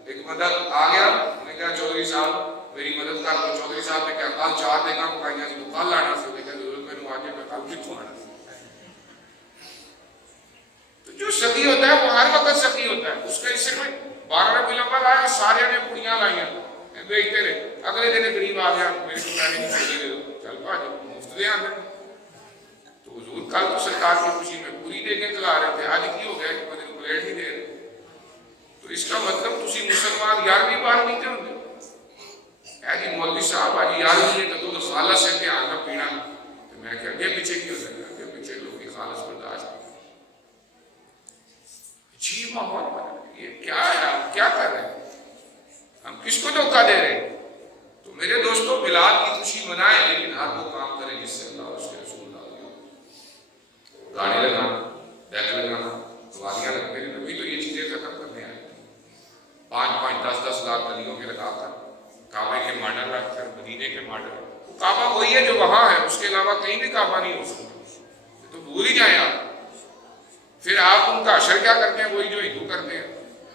ایک مدد آ گیا، نے کہا چودھری صاحب میری مدد کر دو۔ چودھری صاحب نے کہا کل 4 دیگاں پکائیاں سی، تو کل آنا سی، کہا ضرورت میں آج میں کل کتوں آنا سی۔ تو جو سخی ہوتا ہے وہ ہر وقت سخی ہوتا ہے، اس کا اس سے کوئی 12 ربیع الاول آیا، سارے نے پوڑیاں لائیاں بیچتے رہے، اگلے دن غریب آ گیا، میرے کو پیسے نہیں چاہیے، دے دو، چل بھائی مفت دے آتے۔ تو حضور کل تو سرکار کی خوشی میں پوری دے کے کھلا رہے تھے، آج کی ہو گیا کہ بدل پلیٹ ہی دے رہے۔ تو اس کا مطلب تسی مسلمان 11ویں بار نہیں ہوتے اے جی مولوی صاحب آج 11ویں ہے تو خالص ہے کہ آنا پینا، تو میں کہ اگے پیچھے کی ہو سکتا ہے، اگے پیچھے لوگ کی خالص برداشت نہیں۔ جی ماحول بنا، یہ کیا ہے، آپ کیا کر رہے ہیں، ہم کس کو دھوکہ دے رہے ہیں؟ تو میرے دوستو میلاد کی خوشی منائیں، لیکن ہر وہ کام کریں جس سے اللہ اور اس کے رسول راضی ہو۔ گانے لگانا، ڈیک لگانا، قوالیاں لگانا، میرے نبی تو یہ چیزیں ختم کرنے آئے، 5-5 10-10 لاکھ گلیوں کے لگا کر، کعبے کے ماڈل رکھ کر، مدینے کے ماڈل۔ کعبہ وہی ہے جو وہاں ہے، اس کے علاوہ کہیں بھی کعبہ نہیں ہو سکتا، تو بھول ہی جائیں آپ۔ پھر آپ ان کا اشر کیا کرتے ہیں؟ وہی جو ہندو کرتے ہیں،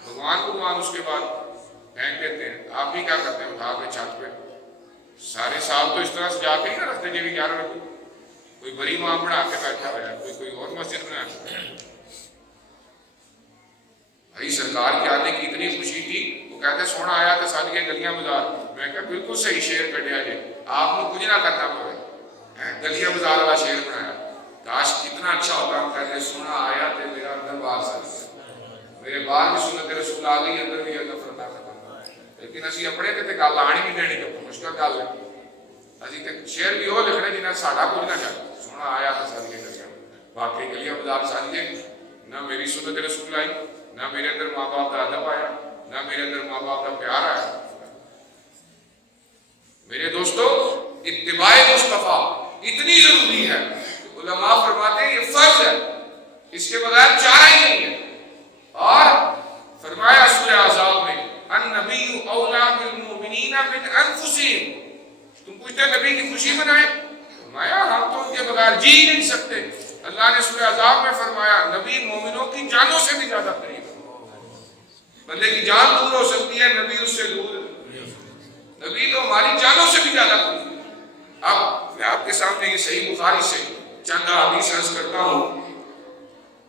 بھگوان اس کے بعد پھینک دیتے ہیں۔ آپ بھی کیا کرتے ہیں؟ اٹھا کے چھت پہ سارے سال تو اس طرح سے جا کے ہی نہ رکھتے جی 11 ربیع، کوئی بڑی ماں بنا کے بیٹھا ہوا ہے، کوئی اور مسجد بنا کے۔ بھائی سرکار کے آنے کی اتنی خوشی تھی، وہ کہتے سونا آیا تو سج کے گلیاں بازار۔ میں کہا بالکل صحیح شعر کٹیا جی، آپ کو کچھ نہ کرنا پڑے، گلیاں بازار والا شعر بنایا۔ کاش کتنا اچھا ہوتا، ہم کہتے سونا آیا تو میرا اندر بال سج گیا، میرے بال بھی سنت رسول آ گئی، اندر بھی نفرت ختم۔ لیکن اسی اپنے تے گل آنی نہیں دینی، تو مشکل گل ہے۔ اسی تے شعر بھی وہ لکھنے جنہیں ساڈا کچھ نہ چاہیے، سونا آیا تو سج کے گلیاں، باقی گلیاں بازار سج گئے، نہ میری سنت رسول آئی، نہ میرے اندر ماں باپ کا ادب آیا، نہ میرے اندر ماں باپ کا پیار آیا۔ میرے دوستو اتباع مصطفیٰ اتنی ضروری ہے، علماء فرماتے ہیں یہ فرض ہے، اس کے بغیر چارہ ہی نہیں ہے۔ اور فرمایا سورہ احزاب میں النبی اولیٰ بالمؤمنین من انفسہم، تم پوچھتے ہیں نبی کی خوشی منائیں؟ فرمایا ہم تو ان کے بغیر جی نہیں سکتے۔ اللہ نے سورہ احزاب میں فرمایا نبی مومنوں کی جانوں سے بھی زیادہ قریب ہے۔ بندے کی جان دور ہو سکتی ہے، نبی اس سے دور ہے، نبی تو ہماری جانوں سے بھی زیادہ قریب ہے۔ اب میں آپ کے سامنے یہ صحیح بخاری سے چند حدیث عرض کرتا ہوں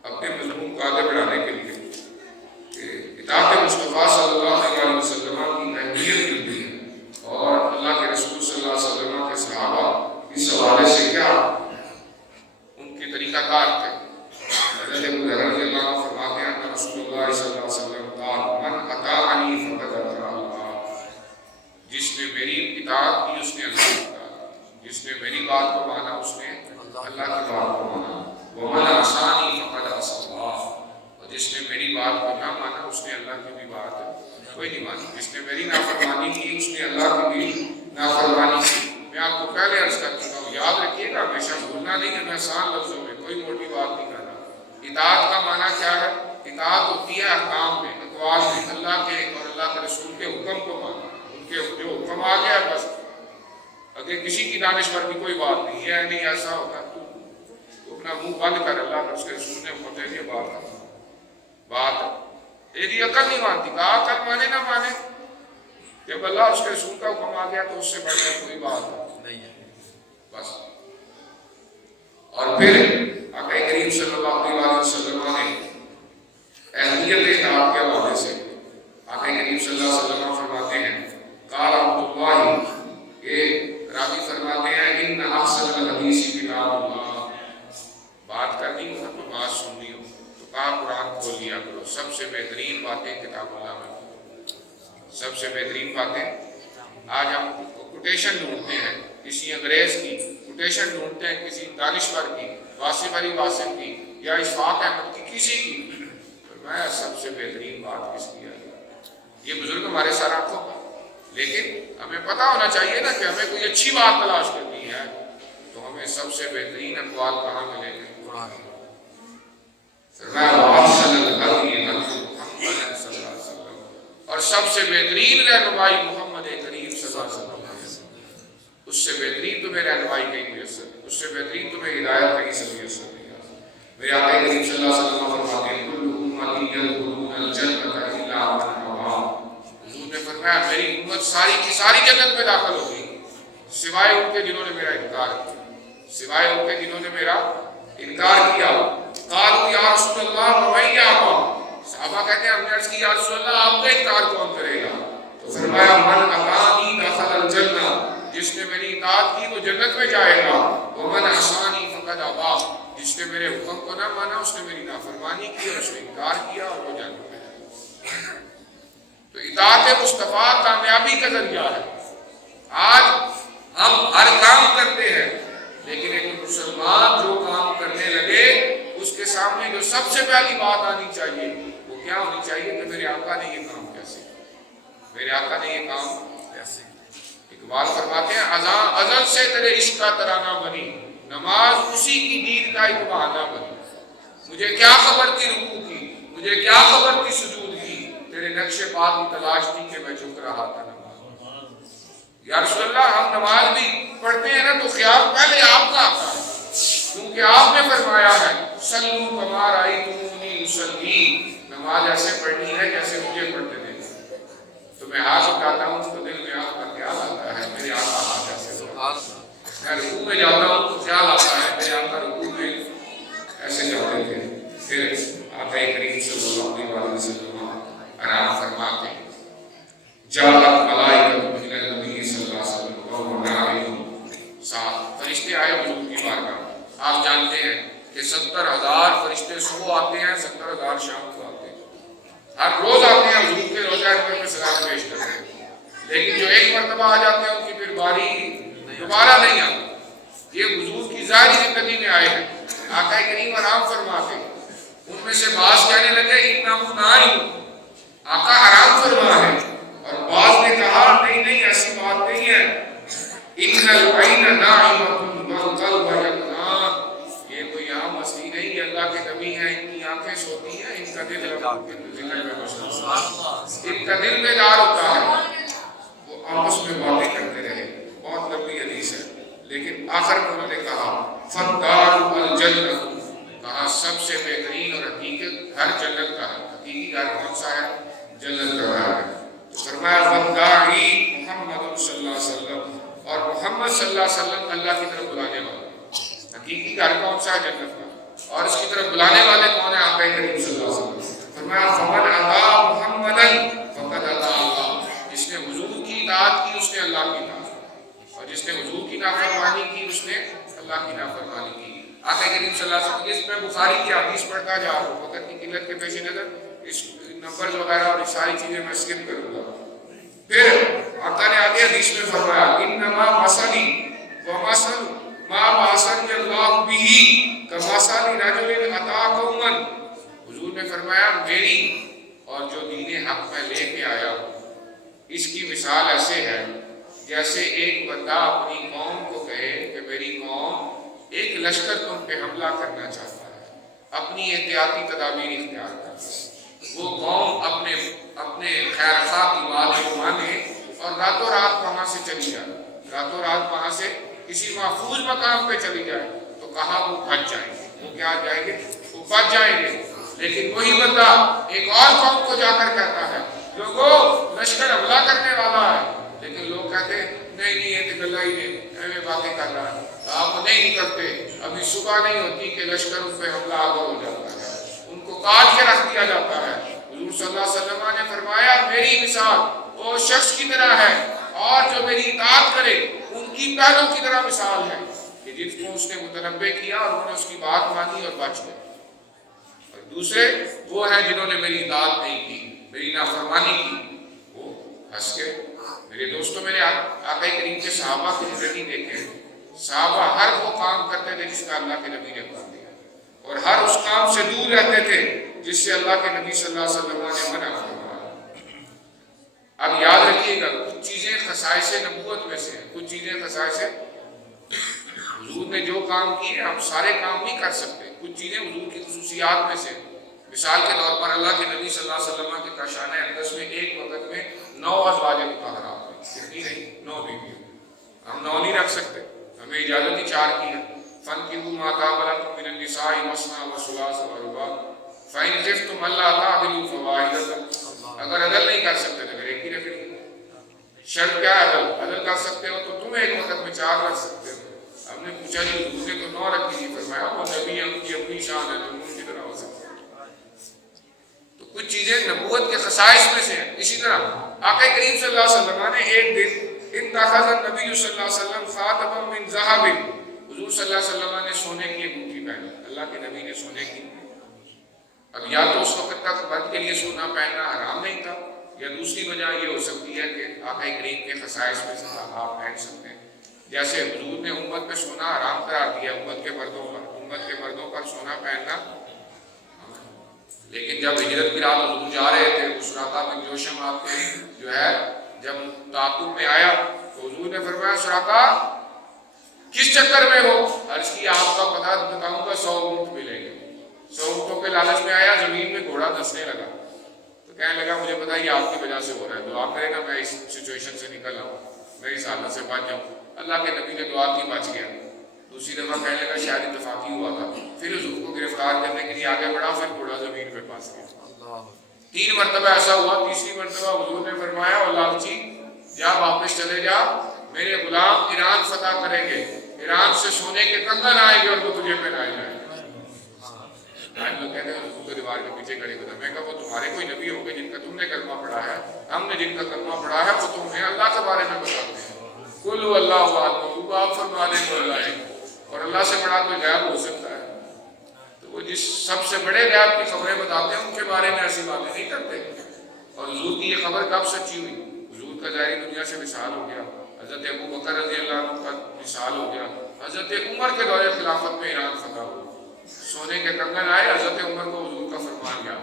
اپنے مضمون کو آگے بڑھانے کے لیے کہ اطاعت مصطفیٰ صلی اللہ علیہ وسلم کی اہمیت ملتی ہے، اور اللہ کے رسول صلی اللہ علیہ وسلم کے صحابہ اس حوالے سے کیا ان کے طریقہ کار تھے۔ حضرت ابو ہریرہ رضی اللہ عنہ فرماتے ہیں کہ رسول اللہ صلی اللہ علیہ وسلم قال من اطاعنی فقد اطاع اللہ، جس نے میری اطاعت کی اس نے اللہ کی اطاعت کی، جس نے میری بات کو مانا اس نے اللہ کی بات کو مانا، ومن عصانی فقد عصى اللہ، اور جس نے میری بات کو نہ مانا اس نے اللہ کی بھی بات کوئی نہیں مانی، جس نے میری نافرمانی کی اس نے اللہ کی بھی نافرمانی کی۔ میں آپ کو پہلے عرض کر چکا ہوں، یاد رکھیے گا، ہمیشہ بھولنا نہیں ہے، میں آسان لفظوں میں کوئی موٹی بات نہیں کرنا۔ اطاعت کا معنی کیا ہے؟ اطاعت ہوتی ہے احکام میں، اقوال میں، اللہ کے اور اللہ کے رسول کے حکم کو ماننا، ان کے جو حکم آ گیا بس، اگر کسی کی دانشور کی کوئی بات نہیں ہے، نہیں ایسا ہوتا تو اپنا منہ بند کر، اللہ اور اس کے رسول نے حکم دے دیا، بات تیری عقل نہیں مانتی، کہا عقل مانے نہ مانے، جب اللہ اور اس کے رسول کا حکم آ گیا تو اس سے بڑھ کر کوئی بات نہیں ہے بس۔ اور پھر آقا کریم صلی اللہ علیہ وسلم نے اہمیت اطاعت کے حوالے سے آقا کریم صلی اللہ علیہ وسلم فرماتے ہیں، قال عبداللہ، یہ راوی فرماتے ہیں، ان احسن الحدیث کتاب اللہ، بات کرنی ہو تو بات سننی ہو تو کہا قرآن کھول لیا کرو، سب سے بہترین باتیں کتاب اللہ میں، سب سے بہترین باتیں۔ آج ہم کوٹیشن ڈھونڈتے ہیں کسی انگریز کی، کوٹیشن ڈھونڈتے ہیں کسی دانشور کی، واصف علی واصف کی یا اشفاق احمد کی، کسی کی، فرمایا سب سے بہترین بات کس کی ہے؟ یہ بزرگ ہمارے سر آنکھوں کا، لیکن ہمیں پتہ ہونا چاہیے نا کہ ہمیں کوئی اچھی بات تلاش کرنی ہے تو ہمیں سب سے بہترین اقوال کہاں ملیں گے؟ قرآن۔ اور سب سے بہترین رہنمائی محمد کریم صلی اللہ علیہ وسلم، اس سے بہترین تمہیں رہنمائی کہیں میسر، اس سے بہترین تمہیں ہدایت کہیں سے میسر نہیں آتی۔ میرے آقا کریم صلی اللہ علیہ وسلم فرماتے ہیں، کل امتی یدخلون الجنۃ الا من ابا، حضور نے فرمایا میری امت ساری کی ساری جنت میں داخل ہوگی سوائے ان کے جنہوں نے میرا انکار کیا، سوائے ان کے جنہوں نے میرا انکار کیا۔ قالوا یا رسول اللہ ومن یابا، صحابہ کہتے ہیں ہم نے عرض کی یا رسول اللہ آپ کا انکار کون کرے گا؟ تو فرمایا من اطاعنی دخل الجنہ، جس نے میری اطاعت کی وہ جنت میں جائے گا، ومن عصانی فقد ابا، جس نے میرے حکم کو نہ مانا اس نے میری نافرمانی کی اور اس نے انکار کیا اور وہ جنت میں جائے۔ تو اطاعت مصطفیٰ کامیابی کا ذریعہ ہے۔ آج ہم ہر کام کرتے ہیں لیکن ایک مسلمان جو کام کرنے لگے اس کے سامنے جو سب سے پہلی بات آنی چاہیے وہ کیا ہونی چاہیے کہ میرے آقا نے یہ کام کیسے کیا، میرے آقا نے یہ کام کیسے کیا۔ اقبال فرماتے ہیں ازل سے تیرے عشق کا ترانہ بنی، نماز اسی کی دید کا ایک بہانہ بنی، مجھے کیا خبر تھی رکوع کی، مجھے کیا خبر تھی سجود کی، تیرے نقش پا کی تلاش تھی کہ میں جھک رہا تھا نماز۔ یا رسول اللہ ہم نماز بھی پڑھتے ہیں نا تو خیال پہلے آپ کا آتا ہے، کیونکہ آپ نے فرمایا ہے صلو کما رأیتمونی اصلی، نماز ایسے پڑھنی ہے جیسے مجھے پڑھتے دیکھا۔ تو میں ہاتھ اٹھاتا ہوں تو دل میں آپ کا خیال آتا ہے میرے آقا ہاتھ ایسے میں رکوع میں جاتا ہوں تو خیال آتا ہے میرے آقا رکوع میں ایسے جاتے تھے۔ پھر آقا کریم صلی اللہ علیہ وسلم آرام فرماتے جاءت ملائکۃ الی النبی صلی اللہ علیہ وسلم وهو نائم، ساتھ فرشتے آئے حضور کی بارگاہ۔ آپ جانتے ہیں کہ 70,000 فرشتے صبح آتے ہیں، 70,000 شام کو آتے ہیں، ہر روز آتے ہیں حضور کے روضہ انور میں سلام پیش کرتے ہیں، لیکن جو ایک مرتبہ آ جاتے ہیں ان کی پھر باری دوبارہ نہیں آتی۔ یہ حضور کی ظاہری زندگی میں آئے ہیں، آقا کریم آرام فرماتے ہیں، ان میں سے بعض کہنے لگے انہ نائم، آقا آرام فرما ہے، اور بعض نے کہا نہیں نہیں ایسی بات نہیں ہے، ان العین ناعمۃ والقلب یقظان، یہ کوئی عام مسئلہ نہیں، یہ اللہ کے نبی ہیں، ان کی آنکھیں سوتی ہیں، ان کا دل ذکر میں مشغول، ان کا دل بیدار ہوتا ہے۔ وہ آپس میں باتیں کرتے رہے، بہت لمبی حدیث ہے، لیکن آخر میں انہوں نے کہا فالدار الجنہ، کہا سب سے بہترین اور حقیقت گھر جنت کا ہے، حقیقی گھر کون سا ہے؟ جنت کا گھر ہے۔ تو فرمایا والداعی محمد صلی اللہ علیہ وسلم، اور محمد صلی اللہ علیہ وسلم اللہ کی طرف بلانے والا، حقیقی گھر کون سا ہے؟ جنت کا، اور اس کی طرف بلانے والے کون ہیں؟ آقا کریم صلی اللہ علیہ وسلم۔ فرمایا فمن اطاع محمدا فقد اطاع اللہ، جس نے حضور کی اطاعت کی اس نے اللہ کی اطاعت، اور جس نے حضور کی نافرمانی کی اس نے اللہ کی نافرمانی کی۔ آقا کریم صلی اللہ علیہ وسلم، اس میں بخاری کی حدیث پڑھتا جا رہا ہوں، وقت کی قلت کے پیش نظر اس نمبر وغیرہ اور ساری چیزیں میں اسکپ کروں گا۔ پھر آقا نے آگے حدیث میں فرمایا انما مثلی ومثل ما بعثنی اللہ بہ کمثل رجل اتى قوما، حضور نے فرمایا میری اور جو دین حق میں لے کے آیا ہوں اس کی مثال ایسے ہے جیسے ایک بندہ اپنی قوم کو کہے کہ میری قوم ایک لشکر تم پہ حملہ کرنا چاہتا ہے، اپنی احتیاطی تدابیر اختیار کرتا ہے، وہ قوم اپنے خیر خواہ کی بات کو مانے اور راتوں رات وہاں سے چلی جائے، راتوں رات وہاں سے کسی محفوظ مقام پہ چلی جائے، تو کہا وہ بچ جائیں گے، وہ کیا جائیں گے، وہ بچ جائیں گے۔ لیکن وہی بندہ ایک اور قوم کو جا کر کہتا ہے لوگوں لشکر حملہ کرنے والا ہے، لیکن لوگ کہتے ہیں نہیں یہ تو گلا ہی نہیں، ایویں باتیں کر رہا ہے، آپ وہ نہیں کرتے، ابھی صبح نہیں ہوتی کہ لشکر ان پہ حملہ آور ہو جاتا ہے، ان کو کاٹ کے رکھ دیا جاتا ہے۔ حضور صلی اللہ علیہ وسلم نے فرمایا میری مثال وہ شخص کی طرح ہے اور جو میری اطاعت کرے ان کی پہلوں کی طرح مثال ہے کہ جس کو اس نے متنبع کیا اور انہوں نے اس کی بات مانی اور بچ گئے، اور دوسرے وہ ہیں جنہوں نے میری اطاعت نہیں کی، میری نافرمانی کی، وہ ہنس کے۔ میرے دوستوں میں نے آقا کریم کے صحابہ کی زندگی دیکھے، صحابہ ہر وہ کام کرتے تھے جس کا اللہ کے نبی نے حکم دیا، اور ہر اس کام سے دور رہتے تھے جس سے اللہ کے نبی صلی اللہ علیہ وسلم نے منع فرمایا۔ اب یاد رکھیے گا کچھ چیزیں خصائص نبوت میں سے ہیں، کچھ چیزیں خصائص حضور نے جو کام کیے ہم سارے کام نہیں کر سکتے، کچھ چیزیں حضور کی خصوصیات میں سے۔ مثال کے طور پر اللہ کے نبی صلی اللہ علیہ وسلم کے کاشانہ اقدس میں ایک وقت میں 9 ازواج مطہرات ہیں، کتنی نہیں، 9 بیویاں، ہم 9 نہیں رکھ سکتے، ہمیں اجازت ہی 4 کی ہے۔ فَانْكِحُوا مَا طَابَ لَكُم مِّنَ النِّسَاءِ مَثْنَىٰ وَثُلَاثَ وَرُبَاعَ فَإِنْ خِفْتُمْ أَلَّا تَعْدِلُوا فَوَاحِدَةً، اگر عدل نہیں کر سکتے تو ایک ہی رکھیں۔ شرط کیا ہے عدل کر سکتے ہو تو تم ایک وقت میں 4 رکھ سکتے ہو۔ ہم نے پوچھا جی حضور نے تو 9 رکھی تھی، فرمایا وہ نبی ان کی اپنی شان ہے جو ان کی طرح ہو سکتے ہیں۔ تو کچھ چیزیں نبوت کے خصائص میں سے ہیں۔ اسی طرح آقا کریم صلی اللہ علیہ وسلم نے ایک دن اتخذ النبی صلی اللہ علیہ وسلم خاتما من ذهب، حضور صلی اللہ علیہ وسلم نے سونے کی ایک انگوٹھی پہنی، اللہ کے نبی نے سونے کی۔ اب یا تو اس وقت تک مرد کے لیے سونا پہننا حرام نہیں تھا، یا دوسری وجہ یہ ہو سکتی ہے کہ آقا کریم کے خصائص میں سے آپ پہن سکتے ہیں۔ جیسے حضور نے امت پہ سونا حرام قرار دیا، امت کے مردوں پر سونا پہننا، لیکن جب ہجرت کی رات حضور جا رہے تھے، اس سراقہ بن جوشم آپ کے جو ہے جب تعاقب میں آیا تو حضور نے فرمایا سراقہ کس چکر میں ہو؟ عرض کی آپ کا پتہ بتاؤں گا 100 اونٹ ملیں گے۔ 100 اونٹوں کے لالچ میں آیا، زمین میں گھوڑا دھسنے لگا، تو کہنے لگا مجھے پتا یہ آپ کی وجہ سے ہو رہا ہے، دعا کرے گا میں اس سچویشن سے نکل آؤں، میں اس حالت سے بچ جاؤں۔ اللہ کے نبی نے دعا کی، بچ گیا۔ دوسری دفعہ کہنے لگا شاید اتفاقی ہوا تھا، پھر حضور کو گرفتار کرنے کے لیے آگے بڑھا، پھر گھوڑا زمین پہ پھنس گیا۔ 3 مرتبہ ایسا ہوا، تیسری مرتبہ حضور نے فرمایا اور لالچی جا واپس چلے جا، میرے غلام ایران فتح کریں گے، ایران سے سونے کے کنگن آئیں گے اور وہ تجھے پہنائے جائیں گے۔ آج لوگ کہتے ہیں حضور کے دیوار کے پیچھے کھڑے ہوتے ہیں، میں کہا وہ تمہارے کوئی نبی ہوں گے جن کا تم نے کلمہ پڑھا ہے، ہم نے جن کا کلمہ پڑھا ہے وہ تمہیں اللہ کے بارے میں بتاتے ہیں۔ قُلْ هُوَ اللَّهُ أَحَدٌ، آپ فرما دیں تو اللہ ہے، اور اللہ سے بڑا کوئی غیب ہو سکتا ہے؟ تو وہ جس سب سے بڑے غیب کی خبریں بتاتے ہیں ان کے بارے میں ایسی باتیں نہیں کرتے۔ اور حضور کی یہ خبر کب سچی ہوئی؟ حضور کا ظاہری دنیا سے وصال ہو گیا، حضرت ابو بکر رضی اللہ عنہ کا وصال ہو گیا، حضرت عمر کے دور خلافت میں ایران فتح ہوا، سونے کے کنگن آئے، حضرت عمر کو حضور کا فرمان گیا،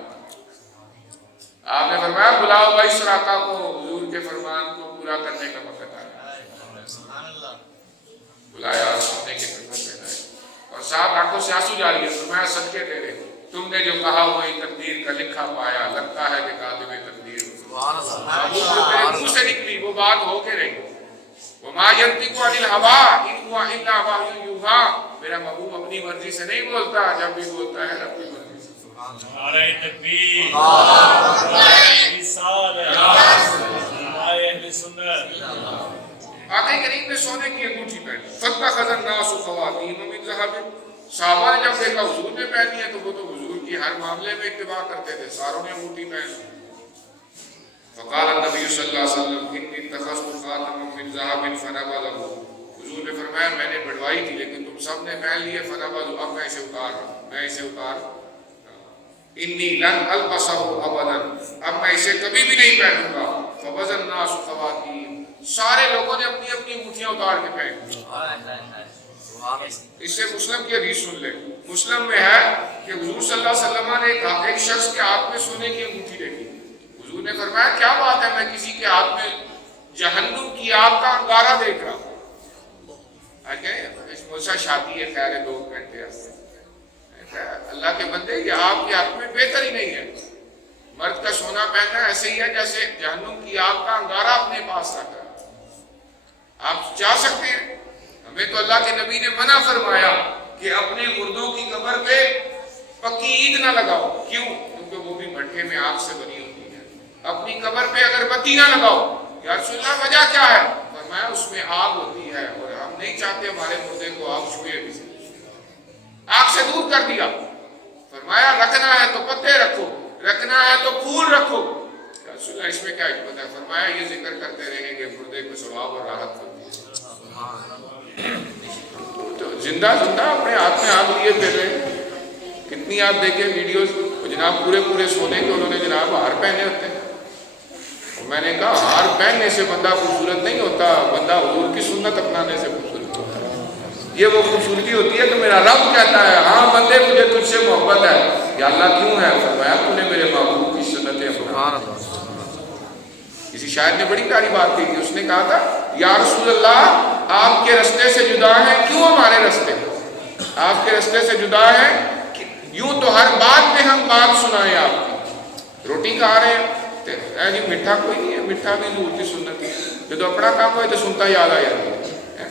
آپ نے فرمایا بلاؤ بھائی سراقہ کو، حضور کے فرمان کو پورا کرنے کا وقت آیا۔ بلایا، سونے کے کنگن پہنائے، اور صاحب آنکھوں سے آنسو جاری ہے، فرمایا صدقے تیرے، تم نے جو کہا وہی تقدیر کا لکھا پایا، لگتا ہے کہ کاتب تقدیر تیرے منہ سے نکلی وہ بات ہو کے رہی۔ وما ينطق عن الهوى ان هو الا وحی یوحی، میرا محبوب اپنی مرضی سے نہیں بولتا، جب بھی بولتا ہے رب کی مرضی سے۔ نعرہ تکبیر، نعرہ رسالت، نعرہ اہل سنت۔ آقا کریم نے سونے کی انگوٹھی پہنی، فَاتَّخَذَ النَّاسُ خَوَاتِيمَ مِن ذَهَبٍ، صحابہ نے جب دیکھا حضور نے پہنی ہے تو وہ تو حضور کی ہر معاملے میں اتباع کرتے تھے، ساروں نے انگوٹھی پہنی۔ فقال النبی صلی اللہ علیہ وسلم انی اتخذت خاتما من ذهب فنبذه، حضور نے فرمایا میں نے بڑھوائی تھی لیکن تم سب نے پہن لیے، فنبذه، اب میں اسے اتار رہا ہوں، میں اسے اتار انی لن البسه ابدا، اب میں اسے کبھی بھی نہیں پہنوں گا۔ فبذ الناس خواتیم، سارے لوگوں نے اپنی اپنی انگوٹھیاں اتار کے پہن لی۔ اس سے مسلم کی حدیث سن لیں، مسلم میں ہے کہ حضور صلی اللہ علیہ وسلم نے ایک شخص کے ہاتھ میں سونے کی انگوٹھی دیکھی، حضور نے فرمایا کیا بات ہے، میں کسی کے ہاتھ میں جہنم کی آگ کا انگارہ دیکھ رہا ہوں۔ آج کہیں اس ملسہ شادی ہے، خیر ہے، لوگ پہنتے ہیں، اللہ کے بندے یہ آپ کے حق میں بہتر ہی نہیں ہے. مرد کا سونا پہننا ایسے ہی ہے جیسے جہنم کی آگ کا انگارہ اپنے پاس رکھا. آپ چاہ سکتے ہیں؟ ہمیں تو اللہ کے نبی نے منع فرمایا کہ اپنے مردوں کی قبر پہ پکی عید نہ لگاؤ. کیوں؟ کیونکہ وہ بھی بھٹے میں آگ سے بنی ہوتی ہے. اپنی قبر پہ اگر بتی نہ لگاؤ. یا رسول اللہ وجہ کیا ہے؟ فرمایا اس میں آگ ہوتی ہے اور ہم نہیں چاہتے ہمارے مردے کو آگ چھوئے بھی. آگ سے دور کر دیا. فرمایا رکھنا ہے تو پتے رکھو, رکھنا ہے تو پھول رکھو. یا رسول اللہ اس میں کیا حکمت ہے؟ فرمایا یہ ذکر کرتے رہیں گے مردے کو ثواب اور راحت ہوتی ہے. تو زندہ اپنے ہاتھ میں آگ لیے پھر رہے. کتنی آپ دیکھیں ویڈیوز, جناب پورے سونے کے انہوں نے جناب ہار پہنے ہوتے ہیں. اور میں نے کہا ہار پہننے سے بندہ خوبصورت نہیں ہوتا, بندہ حضور کی سنت اپنانے سے خوبصورت ہوتا ہے. یہ وہ خوبصورتی ہوتی ہے کہ میرا رب کہتا ہے ہاں بندے مجھے تجھ سے محبت ہے. یا اللہ کیوں ہے؟ فرمایا تو نے میرے محبوب کی سنتیں اپنا. کسی شاعر نے بڑی پیاری بات کی تھی. اس نے کہا تھا یا رسول اللہ آپ کے رستے سے جدا ہیں, کیوں ہمارے رستے آپ کے رستے سے جدا ہیں؟ یوں تو ہر بات میں ہم بات سنائیں آپ کی. روٹی کھا رہے ہیں جی میٹھا کوئی نہیں ہے, میٹھا بھی حضور کی سنت ہے. جب اپنا کام ہوئے تو سنتا یاد آ جاتی ہے,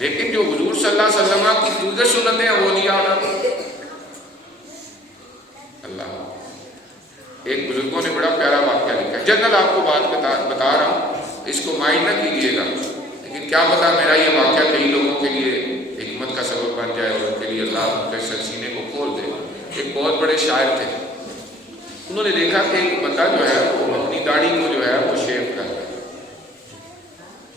لیکن جو حضور صلی اللہ علیہ وسلم کی دوسرے سنتیں ہیں وہ نہیں یاد آتی. اللہ ایک بزرگوں نے بڑا پیارا واقعہ لکھا ہے. جنرل آپ کو بات بتا رہا ہوں, اس کو مائنڈ نہ کیجیے گا, لیکن کیا پتا میرا یہ واقعہ کئی لوگوں کے لیے حکمت کا سبب بن جائے اور ان کے لیے اللہ ان کے سینے کو کھول دے. ایک بہت بڑے شاعر تھے, انہوں نے دیکھا کہ ایک بندہ جو ہے وہ اپنی داڑھی کو جو ہے وہ شیو کر رہا ہے.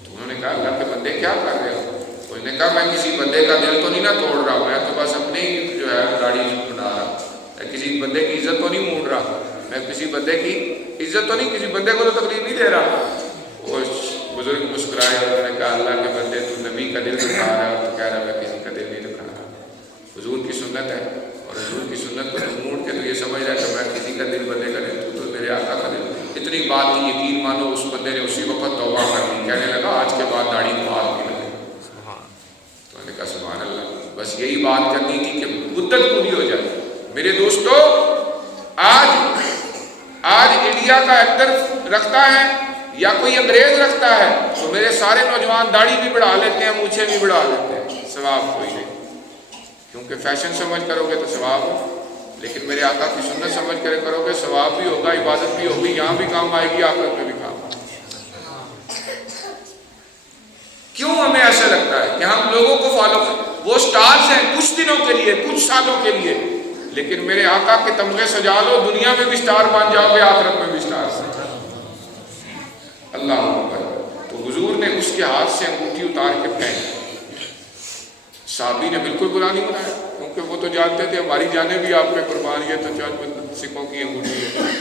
تو انہوں نے کہا اللہ کے بندے کیا کر رہے ہو؟ انہوں نے کہا میں کسی بندے کا دل تو نہیں نہ توڑ رہا ہوں, میں تو بس اپنی جو ہے داڑھی بنا رہا ہوں. میں کسی بندے کی عزت تو نہیں مونڈ رہا, میں کسی بندے کی عزت تو نہیں, کسی بندے کو تو تکلیف نہیں دے رہا. وہ بزرگ مسکرائے اور انہوں نے کہا اللہ کے بندے تو نبی کا دل دکھا رہا ہے, تو کہہ رہا میں کسی کا دل نہیں دکھا رہا. حضور کی سنت ہے اور حضور کی سنت کو مونڈ کے تو یہ سمجھ رہا ہے کہ میں کسی کا دل بندے کا دل, تو میرے آقا کا دل. اتنی بات کی یقین مانو اس بندے نے اسی وقت توبہ کر دی, کہنے لگا آج کے بعد داڑھی کو ہاتھ نہیں لگے. تو میں نے کہا سبحان اللہ, بس یہی بات کرنی تھی کہ مدت پوری ہو جائے. میرے دوستو آج انڈیا کا ایکٹر رکھتا ہے یا کوئی انگریز رکھتا ہے تو میرے سارے نوجوان داڑھی بھی بڑھا لیتے ہیں, مونچھیں بھی بڑھا لیتے ہیں. ثواب کوئی نہیں, کیونکہ فیشن سمجھ کرو گے تو ثواب ہو, لیکن میرے آقا کی سنت سمجھ کر کرو گے ثواب بھی ہوگا, عبادت بھی ہوگی, یہاں بھی کام آئے گی, آخرت میں بھی کام آئے گی. کیوں ہمیں ایسا لگتا ہے کہ ہم لوگوں کو فالو کریں؟ وہ سٹارز ہیں کچھ دنوں کے لیے, کچھ سالوں کے لیے, لیکن میرے آقا کے تمغے سجا لو, دنیا میں بھی سٹار بن جاؤ گے, آخرت میں بھی سٹار بن جاؤ گے. اللہ اکبر. تو حضور نے اس کے ہاتھ سے انگوٹھی اتار کے پھینک. صحابی نے بالکل برا نہیں بنایا, کیونکہ وہ تو جانتے تھے ہماری جانیں بھی آپ پہ قربان ہے, تو چند سکھوں کی انگوٹھی ہے.